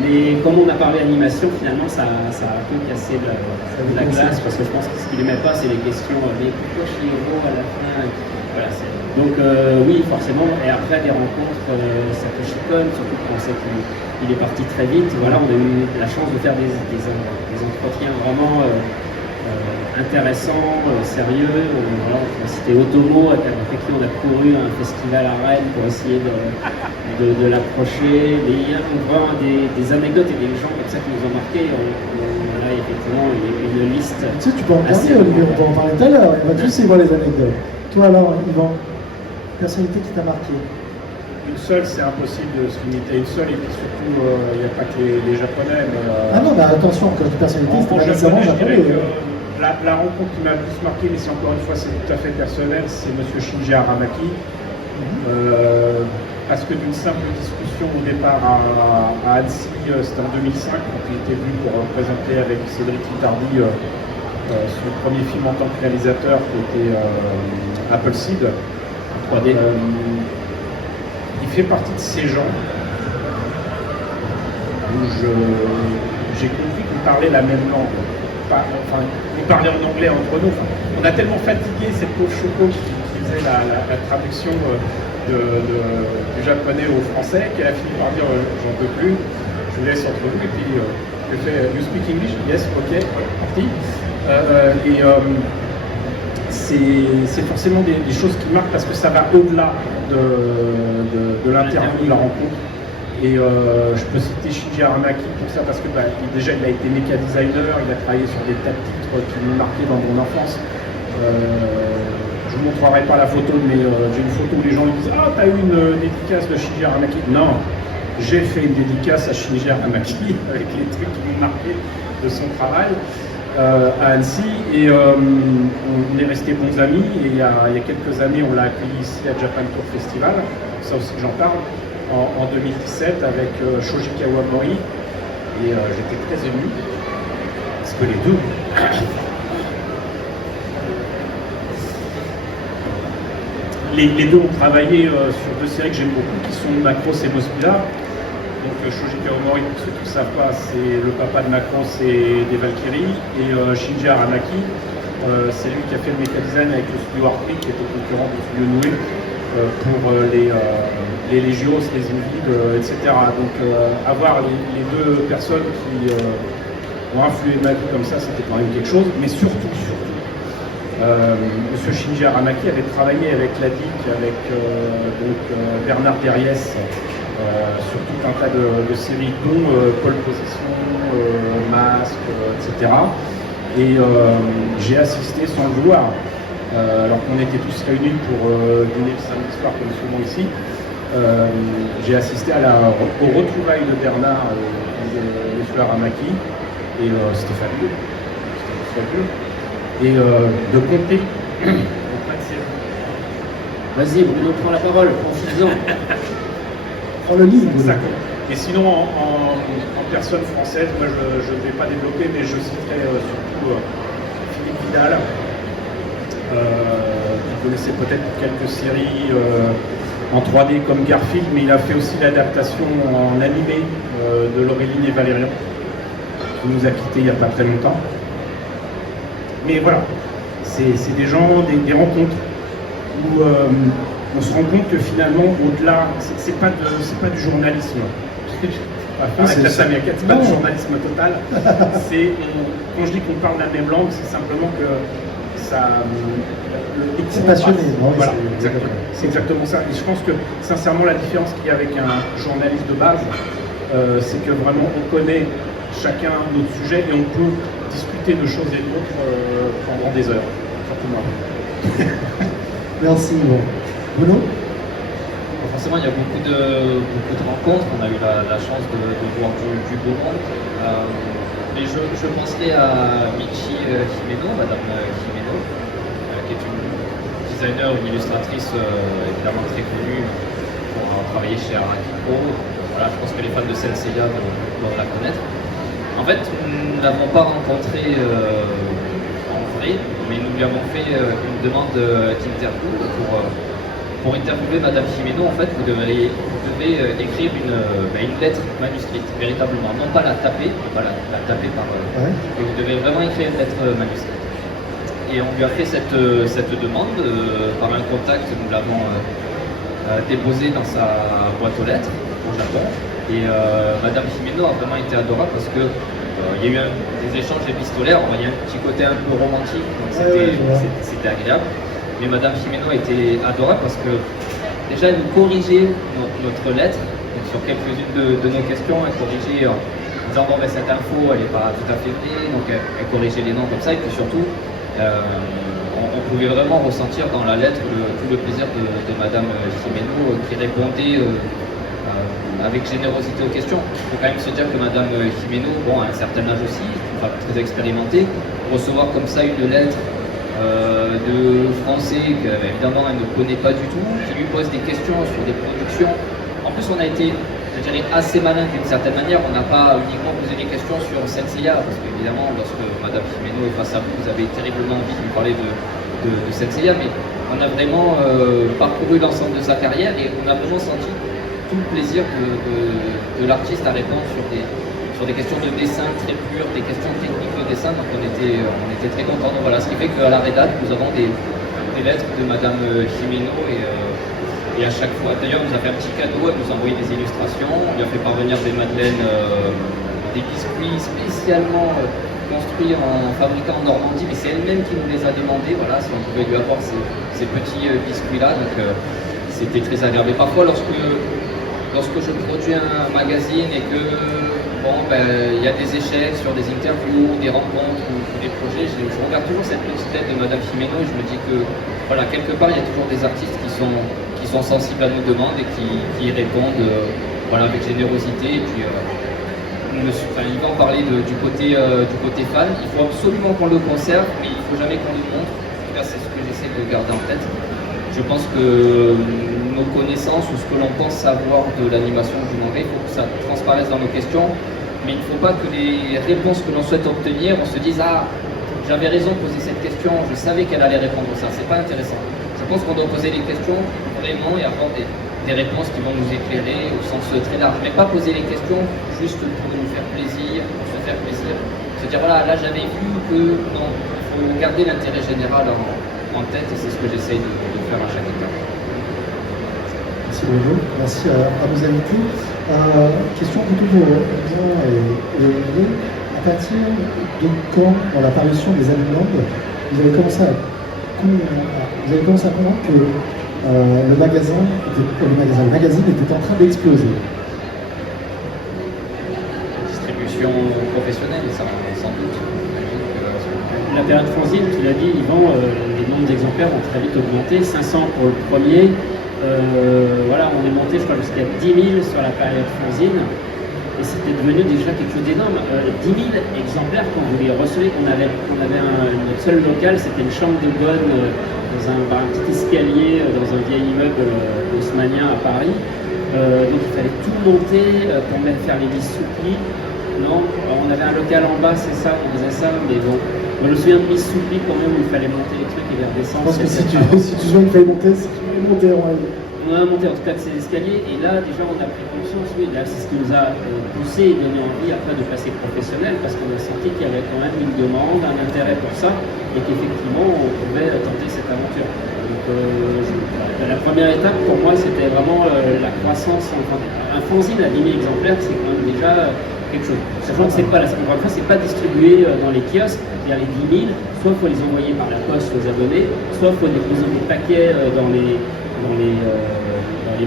Mais comme on a parlé animation, finalement, ça a un peu cassé la glace, parce que je pense que ce qu'il n'aimait pas, c'est les questions mais pourquoi Chihiro à la fin voilà, donc oui, forcément. Et après, des rencontres, Satoshi Kon, surtout quand on sait qu'il est parti très vite. Voilà, on a eu la chance de faire des entretiens vraiment intéressants, sérieux. Voilà, on a cité Otomo, avec qui on a couru un festival à Rennes pour essayer de l'approcher. Il y a vraiment des anecdotes et des gens comme ça qui nous ont marqués. On a effectivement une liste. Tu sais, tu peux en parler, Olivier, on peut en parler tout à l'heure. On va tous y voir les anecdotes. Toi alors, Yvan, personnalité qui t'a marqué? Une seule, c'est impossible de se limiter à une seule, et puis surtout, il n'y a pas que les Japonais. Mais, ah non, mais attention, quand je dis personnalité, c'est pas nécessairement japonais. La rencontre qui m'a le plus marqué, mais c'est encore une fois, c'est tout à fait personnel, c'est M. Shinji Aramaki. Parce que d'une simple discussion au départ à Annecy, c'était en 2005, quand il était venu pour présenter avec Cédric Littardi son premier film en tant que réalisateur, qui était Appleseed 3D. Il fait partie de ces gens où j'ai compris qu'on parlait la même langue. On parlait en anglais entre nous. On a tellement fatigué cette pauvre Choco qui faisait la traduction du japonais au français qu'elle a fini par dire j'en peux plus, je vous laisse entre vous. Et puis je fais You speak English? Yes, ok, parti. C'est forcément des choses qui marquent parce que ça va au-delà de l'interview, de la rencontre. Et je peux citer Shinji Aramaki pour ça parce que déjà il a été méca designer, il a travaillé sur des tas de titres qui m'ont marqué dans mon enfance. Je ne vous montrerai pas la photo, mais j'ai une photo où les gens me disent « Ah, t'as eu une dédicace de Shinji Aramaki ?» Non, j'ai fait une dédicace à Shinji Aramaki avec les trucs qui m'ont marqué de son travail. À Annecy, et on est restés bons amis, et il y a quelques années on l'a accueilli ici à Japan Tour Festival, ça aussi que j'en parle, en 2017 avec Shoji Kawamori, et j'étais très ému parce que les deux ont travaillé sur deux séries que j'aime beaucoup qui sont Macross et Moscula. Donc Shoji Kawamori, pour ceux qui ne savent pas, c'est le papa de Macross et des Valkyries, et Shinji Aramaki, c'est lui qui a fait le méca design avec le studio Artwick, qui est au concurrent du studio Noé, pour les Légios, les Invides, etc. Donc avoir les deux personnes qui ont influé ma vie comme ça, c'était quand même quelque chose, mais surtout, Monsieur Shinji Aramaki avait travaillé avec la DIC, avec Bernard Derriès, sur tout un tas de séries dont Pole Position, Masque, etc. Et j'ai assisté sans le vouloir, alors qu'on était tous réunis pour dîner le samedi soir comme souvent ici. J'ai assisté au retrouvailles de Bernard et de M. Aramaki, et c'était fabuleux. Et de compter auprès de ces gens. Vas-y, Bruno, prends la parole, profite-en. Prends le livre. Et sinon, en personne française, moi je ne vais pas développer, mais je citerai surtout Philippe Vidal. Vous connaissez peut-être quelques séries en 3D comme Garfield, mais il a fait aussi l'adaptation en animé de Laureline et Valérian, qui nous a quittés il n'y a pas très longtemps. Mais voilà, c'est des gens, des rencontres où on se rend compte que finalement, au-delà, c'est pas du journalisme. C'est pas du journalisme total. Quand je dis qu'on parle la même langue, c'est simplement que ça. C'est passionné, non? Voilà, c'est exactement ça. Et je pense que sincèrement, la différence qu'il y a avec un journaliste de base, c'est que vraiment on connaît chacun notre sujet et on peut discuter de choses et d'autres pendant des heures. Merci. Bruno? Forcément, il y a beaucoup de rencontres. On a eu la chance de voir du beau monde. Mais je penserai à Michi Himeno, Madame Himeno, qui est une designer, une illustratrice évidemment très connue pour avoir travaillé chez Araki Pro. Voilà, je pense que les fans de Senseiya doivent la connaître. En fait, nous ne l'avons pas rencontrée en vrai, mais nous lui avons fait une demande d'interview pour pour interviewer Madame Gimeno, en fait, vous devez écrire une lettre manuscrite, véritablement. Non pas la taper, pas la taper par... et vous devez vraiment écrire une lettre manuscrite. Et on lui a fait cette demande par un contact, nous l'avons déposé dans sa boîte aux lettres au Japon. Et Madame Gimeno a vraiment été adorable parce que il y a eu des échanges épistolaires, il y a un petit côté un peu romantique, donc c'était agréable. Mais Madame Gimeno a été adorable parce que déjà elle nous corrigeait notre lettre, donc sur quelques-unes de nos questions, elle corrigeait en disant bon ben cette info elle n'est pas tout à fait vraie, donc elle corrigeait les noms comme ça, et puis surtout on pouvait vraiment ressentir dans la lettre tout le plaisir de Madame Gimeno qui répondait avec générosité aux questions. Il faut quand même se dire que Madame Gimeno, bon, a un certain âge aussi, très expérimentée, recevoir comme ça une lettre de français qu'évidemment elle ne connaît pas du tout, qui lui pose des questions sur des productions. En plus, on a été, je dirais, assez malin d'une certaine manière. On n'a pas uniquement posé des questions sur Saint Seiya, parce qu'évidemment, lorsque Madame Gimeno est face à vous, vous avez terriblement envie de lui parler de Saint Seiya, mais on a vraiment parcouru l'ensemble de sa carrière et on a vraiment senti tout le plaisir de l'artiste à répondre sur des questions de dessin très pures, des questions techniques de dessin, donc on était très contents. Donc voilà, ce qui fait qu'à la rédac, nous avons des lettres de Madame Gimeno et à chaque fois, d'ailleurs, elle nous a fait un petit cadeau, elle nous a envoyé des illustrations, on lui a fait parvenir des madeleines, des biscuits spécialement construits en fabriquant en Normandie, mais c'est elle-même qui nous les a demandés, voilà, si on pouvait lui avoir ces petits biscuits-là, donc c'était très agréable. Et parfois, lorsque je produis un magazine et que il y a des échecs sur des interviews, des rencontres ou des projets, je regarde toujours cette petite lettre de Madame Gimeno et je me dis que voilà, quelque part il y a toujours des artistes qui sont sensibles à nos demandes et qui y répondent voilà, avec générosité. Et puis il va en parler du côté fan. Il faut absolument qu'on le conserve, mais il ne faut jamais qu'on le montre. En tout cas, c'est ce que j'essaie de garder en tête. Je pense que nos connaissances ou ce que l'on pense savoir de l'animation du manga, il faut que ça transparaisse dans nos questions, mais il ne faut pas que les réponses que l'on souhaite obtenir, on se dise « Ah, j'avais raison de poser cette question, je savais qu'elle allait répondre ça ». C'est pas intéressant. Je pense qu'on doit poser les questions vraiment et avoir des réponses qui vont nous éclairer au sens très large, mais pas poser les questions juste pour nous faire plaisir, pour se faire plaisir. Se dire « Voilà, là j'avais vu que… » Non, il faut garder l'intérêt général en tête et c'est ce que j'essaye de faire à chaque étape. Merci Bruno, merci à vos invités. Question plutôt pour Jean et Olivier. À partir de quand, dans la parution des Animeland, vous avez commencé à comprendre que le magazine était en train d'exploser? Distribution professionnelle, ça sans doute. La période fanzine, tu l'as dit, Yvan, les nombres d'exemplaires ont très vite augmenté, 500 pour le premier. Voilà, on est monté, je crois, jusqu'à 10 000 sur la période fanzine. Et c'était devenu déjà quelque chose d'énorme. 10 000 exemplaires, quand vous les recevez, notre seul local, c'était une chambre de bonne dans un petit escalier dans un vieil immeuble haussmannien à Paris. Donc il fallait tout monter pour même faire les vis souplis. Non, on avait un local en bas, c'est ça, on faisait ça, mais bon. Je me souviens de mise soupli quand même où il fallait monter les trucs et les redescendre. Je pense que si tu veux qu'il fallait monter, on a monté en tout cas de ces escaliers et là déjà on a pris conscience, oui, là c'est ce qui nous a poussé et donné envie après de passer professionnel parce qu'on a senti qu'il y avait quand même une demande, un intérêt pour ça et qu'effectivement on pouvait tenter cette aventure. Donc la première étape pour moi c'était vraiment la croissance. Un fanzine à 10 000 exemplaires c'est quand même déjà quelque chose. Sachant que c'est pas distribué dans les kiosques, il y a les 10 000, soit il faut les envoyer par la poste aux abonnés, soit il faut déposer des paquets dans les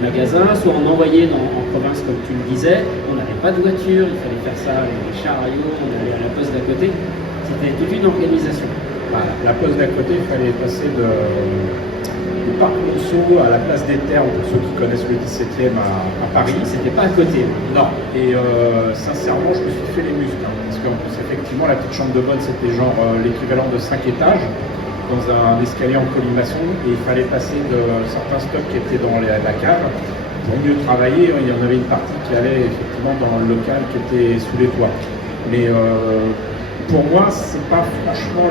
magasins, soit on envoyait en province comme tu le disais, on n'avait pas de voiture, il fallait faire ça avec des chariots, on allait à la poste d'à côté, c'était toute une organisation. La poste d'à côté, il fallait passer du Parc Monceau à la place des Terres, pour ceux qui connaissent le 17e à Paris. C'était pas à côté. Non, et sincèrement, je me suis fait les muscles, parce qu'en plus, effectivement, la petite chambre de bonne, c'était genre l'équivalent de 5 étages, dans un escalier en colimaçon, et il fallait passer de certains stocks qui étaient dans la cave. Pour mieux travailler, il y en avait une partie qui allait effectivement dans le local qui était sous les toits. Mais pour moi, c'est pas franchement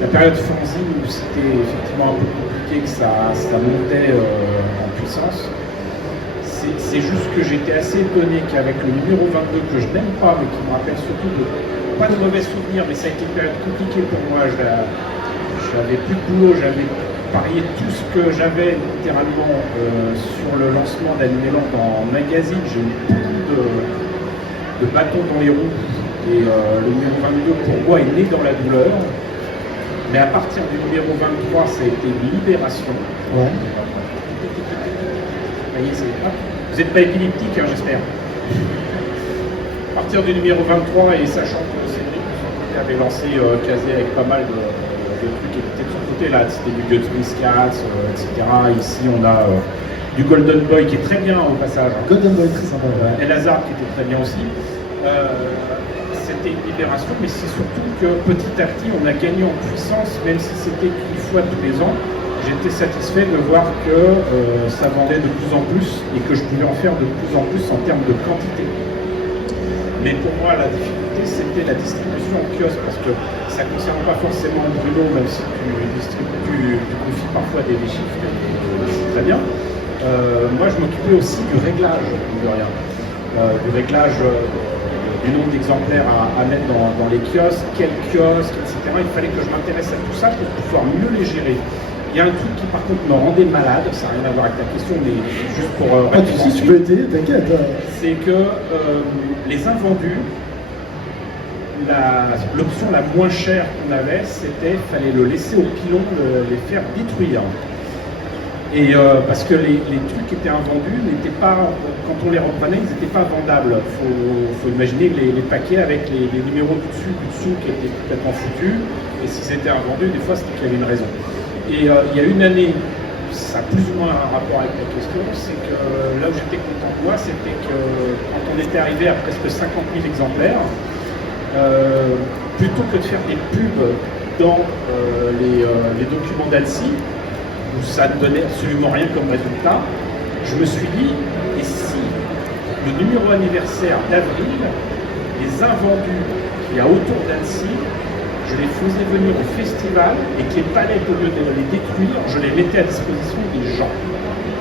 la période fanzine où c'était effectivement un peu compliqué, que ça montait en puissance. C'est juste que j'étais assez étonné qu'avec le numéro 22, que je n'aime pas, mais qui me rappelle surtout pas de mauvais souvenirs, mais ça a été une période compliquée pour moi. J'avais plus de boulot, j'avais parié tout ce que j'avais littéralement sur le lancement d'Animeland en magazine. J'ai eu beaucoup de bâtons dans les roues et le numéro 22 pour moi est né dans la douleur. Mais à partir du numéro 23, ça a été une libération. Ouais. Vous n'êtes pas épileptique, hein, j'espère. À partir du numéro 23, et sachant que Cédric avait lancé Kazé avec pas mal de trucs qui étaient de son côté, là, c'était du Guts Cats, etc. Ici, on a du Golden Boy qui est très bien au passage. Golden Boy, très sympa. Et Lazare qui était très bien aussi. C'était une libération, mais c'est surtout que petit à petit, on a gagné en puissance, même si c'était une fois tous les ans. J'étais satisfait de voir que ça vendait de plus en plus et que je pouvais en faire de plus en plus en termes de quantité. Mais pour moi, la difficulté, c'était la distribution en kiosque, parce que ça ne concerne pas forcément Bruno, même si tu confies parfois des chiffres, c'est très bien. Moi, je m'occupais aussi du réglage, de rien. Du réglage du nombre d'exemplaires à mettre dans les kiosques, quels kiosques, etc. Il fallait que je m'intéresse à tout ça pour pouvoir mieux les gérer. Il y a un truc qui par contre me rendait malade, ça n'a rien à voir avec ta question, mais juste pour si tu peux aider, t'inquiète. C'est que les invendus, l'option la moins chère qu'on avait, c'était qu'il fallait le laisser au pilon, les faire détruire. Et parce que les trucs qui étaient invendus n'étaient pas, quand on les reprenait, ils n'étaient pas vendables. Faut imaginer les paquets avec les numéros du dessous qui étaient complètement foutus, et si c'était invendu, des fois c'était qu'il y avait une raison. Et il y a une année, ça a plus ou moins un rapport avec la question, c'est que là où j'étais content de moi, c'était que quand on était arrivé à presque 50 000 exemplaires, plutôt que de faire des pubs dans les documents d'Alcy, où ça ne donnait absolument rien comme résultat, je me suis dit, et si le numéro anniversaire d'avril, les invendus qu'il y a autour d'Annecy, je les faisais venir au festival et que les palettes, au lieu de les détruire, je les mettais à disposition des gens.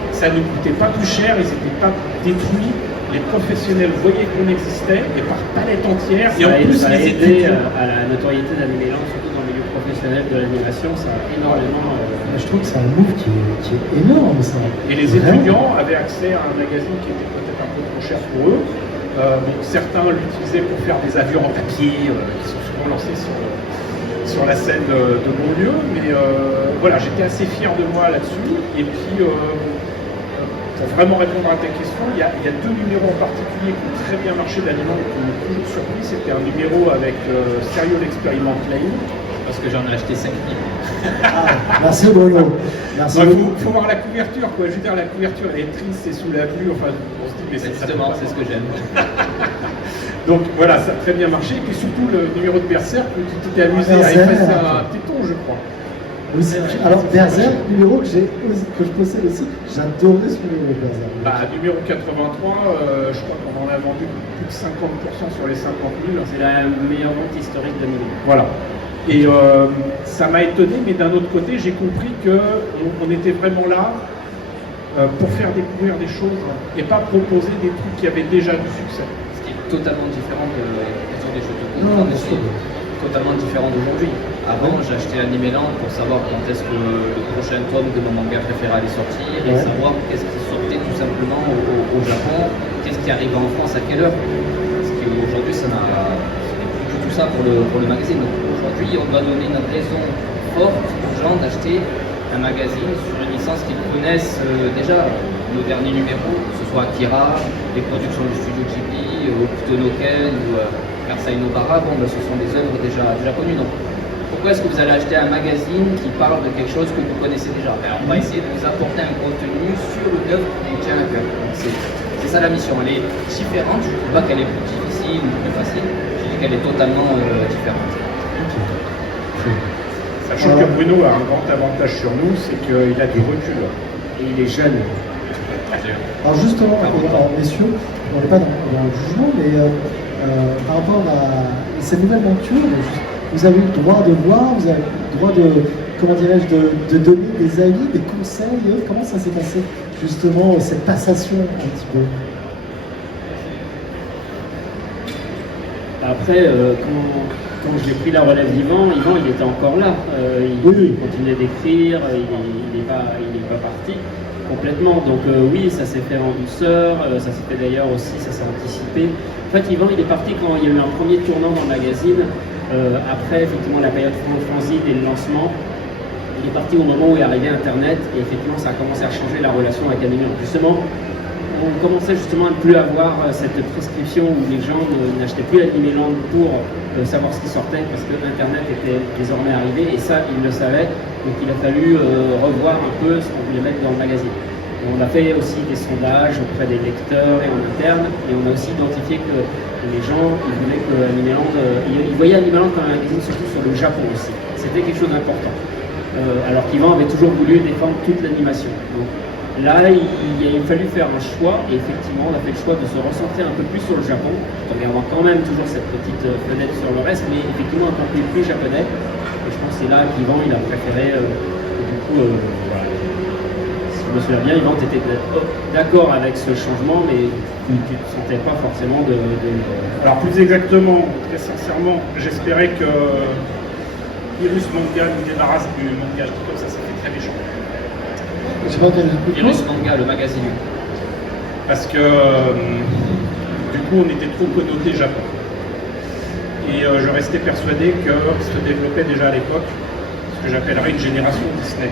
Ça ne coûtait pas plus cher, ils n'étaient pas détruits, les professionnels voyaient qu'on existait et par palette entière, et en plus ça a les aidé étudiants. à la notoriété d'Animeland, surtout dans le milieu professionnel de l'animation, ça a énormément... Je trouve que c'est un move qui est énorme, ça. Et les étudiants avaient accès à un magazine qui était peut-être un peu trop cher pour eux. Certains l'utilisaient pour faire des avions en papier qui sont souvent lancés sur la scène de banlieue, mais voilà, j'étais assez fier de moi là-dessus. Et puis, pour vraiment répondre à tes questions, il y a deux numéros en particulier qui ont très bien marché d'Animeland et qui m'ont toujours surpris. C'était un numéro avec Serial Experiment Lane. Parce que j'en ai acheté 5 000. Merci Bruno. Merci. Il faut voir la couverture, quoi. Je veux dire, la couverture elle est triste, c'est sous la pluie, enfin, on se dit, mais Justement, c'est ce que j'aime. Donc voilà, ça a très bien marché. Et puis surtout le numéro de Berserk, où tu t'étais amusé à effacer un téton, je crois. Oui, alors Berserk, numéro que je possède aussi, j'adorais ce numéro de Berserk. Numéro 83, je crois qu'on en a vendu plus de 50% sur les 50 000. C'est la meilleure vente historique de Nino. Voilà. Et ça m'a étonné, mais d'un autre côté, j'ai compris qu'on était vraiment là pour faire découvrir des choses et pas proposer des trucs qui avaient déjà du succès. Ce qui est totalement différent de des choses de Non, totalement différent d'aujourd'hui. Avant, j'achetais Animeland pour savoir quand est-ce que le prochain tome de mon manga préféré allait sortir et savoir qu'est-ce qui sortait tout simplement au Japon, qu'est-ce qui arrivait en France à quelle heure. Parce qu'aujourd'hui, ça n'est plus du tout ça pour le magazine. Donc aujourd'hui, on doit donner une raison forte aux gens d'acheter un magazine sur une licence qu'ils connaissent déjà. Nos derniers numéros, que ce soit Akira, les productions du studio Ghibli, Okutonoken ou Karsai Nobara, ce sont des œuvres déjà connues. Donc, pourquoi est-ce que vous allez acheter un magazine qui parle de quelque chose que vous connaissez déjà? On va essayer de vous apporter un contenu sur une œuvre qui vous tient à cœur. C'est ça la mission. Elle est différente. Je ne dis pas qu'elle est plus difficile ou plus facile. Je dis qu'elle est totalement différente. Sachant que Bruno a un grand avantage sur nous, c'est qu'il a du recul et il est jeune. Alors justement, messieurs, on n'est pas dans le jugement, mais par rapport à cette nouvelle monture, vous avez le droit de voir, vous avez le droit de, comment dirais-je, de donner des avis, des conseils. Comment ça s'est passé, justement, cette passation un petit peu? Après, quand j'ai pris la relève d'Yvan, il était encore là. Il continuait d'écrire, il n'est pas parti complètement. Donc oui, ça s'est fait en douceur, ça s'est fait d'ailleurs aussi, ça s'est anticipé. En fait, Yvan, il est parti quand il y a eu un premier tournant dans le magazine, après effectivement la période fanzine et le lancement. Il est parti au moment où est arrivé Internet, et effectivement ça a commencé à changer la relation avec Animeland. Justement, on commençait justement à ne plus avoir cette prescription où les gens n'achetaient plus Animeland pour savoir ce qui sortait, parce que Internet était désormais arrivé, et ça, ils le savaient. Donc il a fallu revoir un peu ce qu'on voulait mettre dans le magazine. Et on a fait aussi des sondages auprès des lecteurs et en interne, et on a aussi identifié que les gens, ils voulaient que Animeland, ils voyaient Animeland comme un magazine surtout sur le Japon aussi. C'était quelque chose d'important. Alors qu'Yvan avait toujours voulu défendre toute l'animation. Donc là, il a fallu faire un choix, et effectivement, on a fait le choix de se recentrer un peu plus sur le Japon, en gardant quand même toujours cette petite fenêtre sur le reste, mais effectivement un contenu plus japonais. Et je pense que c'est là qu'Yvan, il a préféré, du coup, voilà. Si je me souviens bien, Yvan, tu étais d'accord avec ce changement, mais tu ne te sentais pas forcément de... Alors plus exactement, très sincèrement, j'espérais que Virus Manga nous débarrasse du manga, comme ça fait très méchant. Je sais pas quel Virus Manga, le magazine. Parce que du coup on était trop connoté Japon. Et je restais persuadé que se développait déjà à l'époque ce que j'appellerais une génération Disney.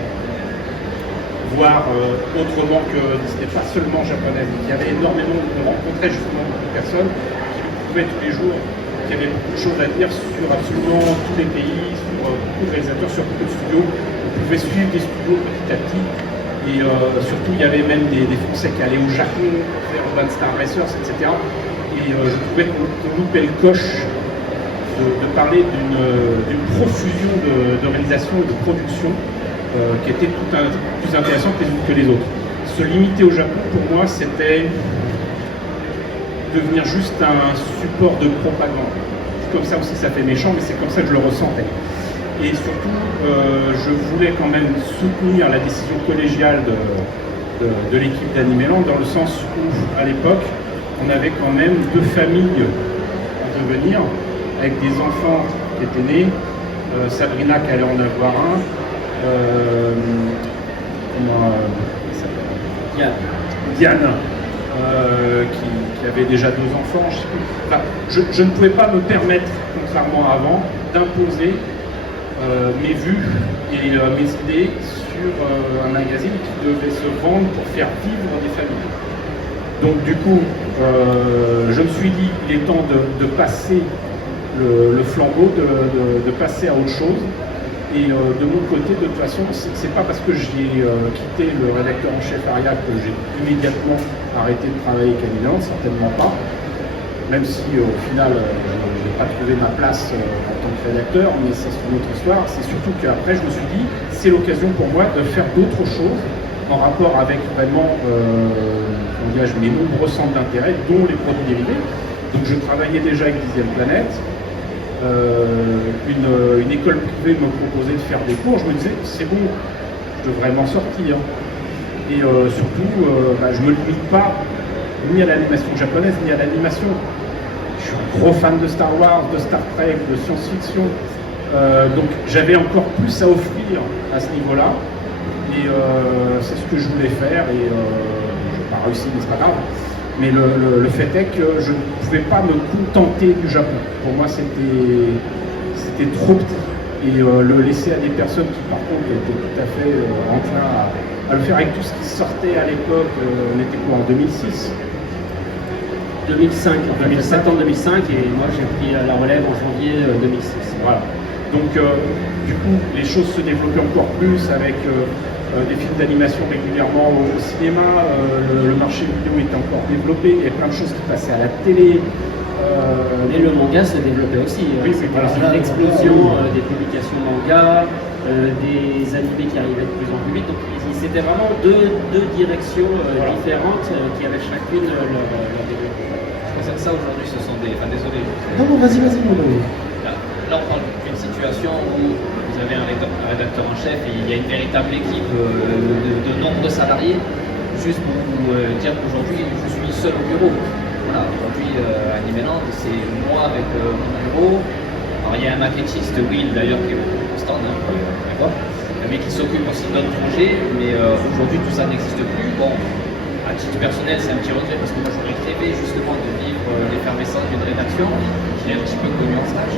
Voire autrement que Disney, pas seulement japonaise. Il y avait énormément, on rencontrait justement beaucoup de personnes qui nous trouvaient tous les jours, qui avaient beaucoup de choses à dire sur absolument tous les pays, sur beaucoup de réalisateurs, sur beaucoup de studios. On pouvait suivre des studios petit à petit. Et surtout, il y avait même des Français qui allaient au Japon faire Urban Star Racers, etc. Et je trouvais qu'on loupait le coche de parler d'une profusion de réalisation et de production qui était plus intéressante que les autres. Se limiter au Japon, pour moi, c'était devenir juste un support de propagande. C'est comme ça aussi, ça fait méchant, mais c'est comme ça que je le ressentais. Et surtout, je voulais quand même soutenir la décision collégiale de l'équipe d'Animeland, dans le sens où, à l'époque, on avait quand même 2 familles à devenir, avec des enfants qui étaient nés, Sabrina qui allait en avoir un, Diane, qui avait déjà 2 enfants. Je ne pouvais pas me permettre, contrairement à avant, d'imposer mes vues et mes idées sur un magazine qui devait se vendre pour faire vivre des familles. Donc du coup, je me suis dit, il est temps de passer le flambeau, de passer à autre chose. Et de mon côté, de toute façon, c'est pas parce que j'ai quitté le rédacteur en chef Arial que j'ai immédiatement arrêté de travailler avec Animeland, certainement pas. Même si au final, je n'ai pas trouvé ma place en tant que rédacteur, mais ça c'est une autre histoire. C'est surtout qu'après, je me suis dit, c'est l'occasion pour moi de faire d'autres choses en rapport avec vraiment mes nombreux centres d'intérêt, dont les produits dérivés. Donc je travaillais déjà avec 10e Planète. Une école privée me proposait de faire des cours. Je me disais, c'est bon, je devrais m'en sortir. Et surtout, je ne me limite pas ni à l'animation japonaise, ni à l'animation. Je suis un gros fan de Star Wars, de Star Trek, de science-fiction. Donc j'avais encore plus à offrir à ce niveau-là. Et c'est ce que je voulais faire. Et je n'ai pas réussi, mais c'est pas grave. Mais le fait est que je ne pouvais pas me contenter du Japon. Pour moi, c'était trop petit. Et le laisser à des personnes qui, par contre, étaient tout à fait enclins à le faire avec tout ce qui sortait à l'époque. On était quoi, en 2006 2005, en fait, septembre 2005, et moi j'ai pris la relève en janvier 2006. Voilà. Donc, du coup, les choses se développaient encore plus avec des films d'animation régulièrement au cinéma, le marché vidéo était encore développé, il y avait plein de choses qui passaient à la télé. Mais le manga se développait aussi. Oui, c'est voilà, une explosion des publications manga, des animés qui arrivaient de plus en plus vite. Donc c'était vraiment deux directions différentes qui avaient chacune leur développement. Ça aujourd'hui, ce sont des... Enfin, désolé. Non, vas-y, mon ami. là on parle d'une situation où vous avez un rédacteur en chef et il y a une véritable équipe de nombre de salariés. Juste pour vous dire qu'aujourd'hui, je suis seul au bureau. Voilà, aujourd'hui, à Nimeland, c'est moi avec mon bureau. Alors, il y a un maquettiste, Will, d'ailleurs, qui est au stand, hein, mais qui s'occupe aussi d'autres projets. Mais aujourd'hui, tout ça n'existe plus. Bon, à titre personnel, c'est un petit regret parce que moi, j'aurais rêvé justement de vivre l'effervescence d'une rédaction. Je l'ai un petit peu connu en stage.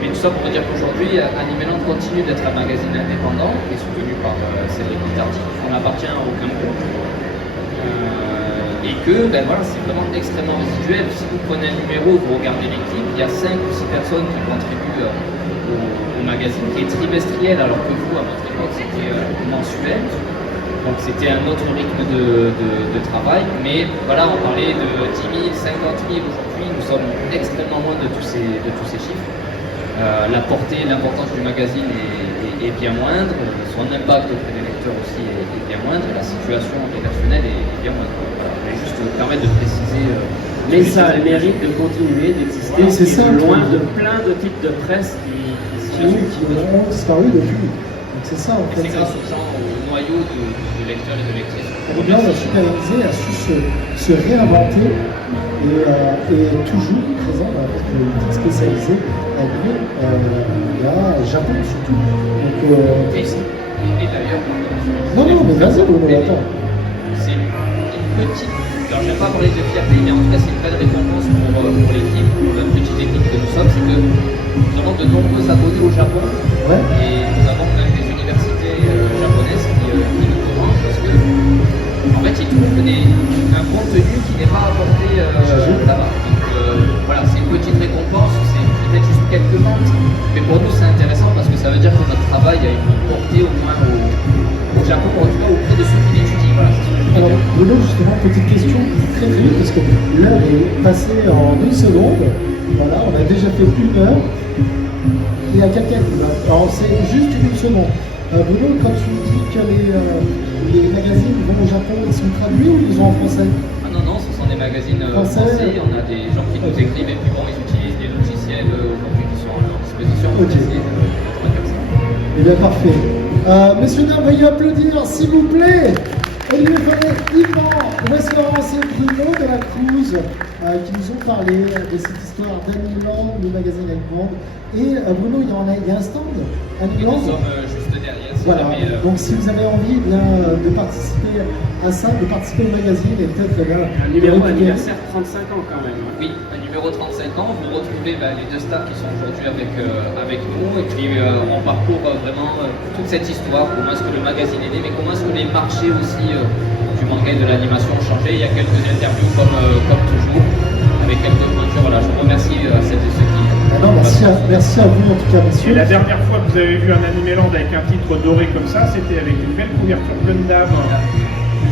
Mais tout ça pour dire qu'aujourd'hui, Nimeland continue d'être un magazine indépendant qui est soutenu par Cédric Guittardi. On n'appartient à aucun groupe. Et que ben voilà, c'est vraiment extrêmement résiduel. Si vous prenez un numéro, vous regardez l'équipe, il y a 5 ou 6 personnes qui contribuent au magazine qui est trimestriel, alors que vous, à votre époque, c'était mensuel. Donc c'était un autre rythme de travail. Mais voilà, on parlait de 10 000, 50 000 aujourd'hui, nous sommes extrêmement loin de tous ces chiffres. La portée, l'importance du magazine est bien moindre, son impact auprès des lecteurs aussi est bien moindre, et la situation rédactionnelle est bien moindre. Voilà, je vais juste permettre de préciser. Mais ça a le mérite de continuer d'exister, c'est ça, loin de plein de types de presse qui ont disparu depuis. Donc c'est ça en fait. C'est grâce aux gens, au noyau de lecteurs et de lectrices. Nimeland a supervisé, a su se réinventer et toujours présent dans la presse politique spécialisée à Lyon, il y a Japon surtout. Donc, et d'ailleurs, non, mais vas-y, Bruno, attends. C'est une petite. Alors, je ne vais pas parler de fierté, mais en tout cas, c'est une belle récompense pour l'équipe, pour la petite équipe que nous sommes. C'est que nous avons de nombreux abonnés au Japon. Ouais. Et nous avons même des universités japonaises qui nous commandent parce que, en fait, ils trouvent un contenu qui n'est pas apporté là-bas. Donc, voilà, c'est une petite récompense, c'est peut-être juste quelques ventes. Mais pour nous, c'est intéressant parce que ça veut dire que notre travail a une portée au moins au Japon, en tout cas auprès de ceux qui l'étudient. Voilà, c'est ce que je veux Alors, dire. Bruno, justement, petite question très vite, parce que l'heure est passée en 1 seconde. Voilà, on a déjà fait 1 heure. Il y a quelqu'un qui va. Alors, c'est juste 1 seconde. Bruno, quand tu dis que les magazines vont au Japon, ils sont traduits ou ils sont en français? Ah non, ce sont des magazines français. On a des gens qui nous écrivent et puis bon, ils utilisent des logiciels aujourd'hui qui sont à leur disposition. Ok. Eh bien, parfait. Messieurs, dames, veuillez applaudir, s'il vous plaît. Olivier Follet, Yvan, West-Laurence et Bruno de la Cruz qui nous ont parlé de cette histoire d'Animeland, le magazine Animeland. Et Bruno, il y a un stand Animeland. Nous sommes juste derrière. Voilà, donc si vous avez envie de participer à ça, de participer au magazine et peut-être un numéro anniversaire 35 ans quand même. Oui, un numéro 35 ans, vous retrouvez les 2 stars qui sont aujourd'hui avec nous et puis on parcourt vraiment toute cette histoire, comment est-ce que le magazine est né, mais comment est-ce que les marchés aussi du manga et de l'animation ont changé. Il y a quelques interviews comme toujours, avec quelques pointures. Voilà, je vous remercie à celles et ceux qui... Non, merci à vous en tout cas, messieurs. Et la dernière fois que vous avez vu un Animeland avec un titre doré comme ça, c'était avec une belle couverture Gundam,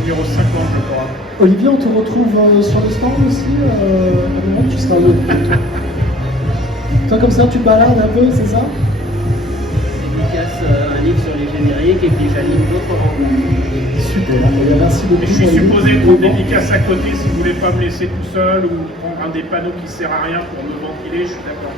numéro 50, je crois. Olivier, on te retrouve sur le stand aussi à un moment, tu seras le. Toi, comme ça, tu te balades un peu, c'est ça? Dédicace un livre sur les génériques et puis j'anime d'autres rencontres. Super, merci beaucoup. Et je suis supposé être en dédicace à côté si vous voulez pas me laisser tout seul ou prendre un des panneaux qui sert à rien pour me ventiler, je suis d'accord.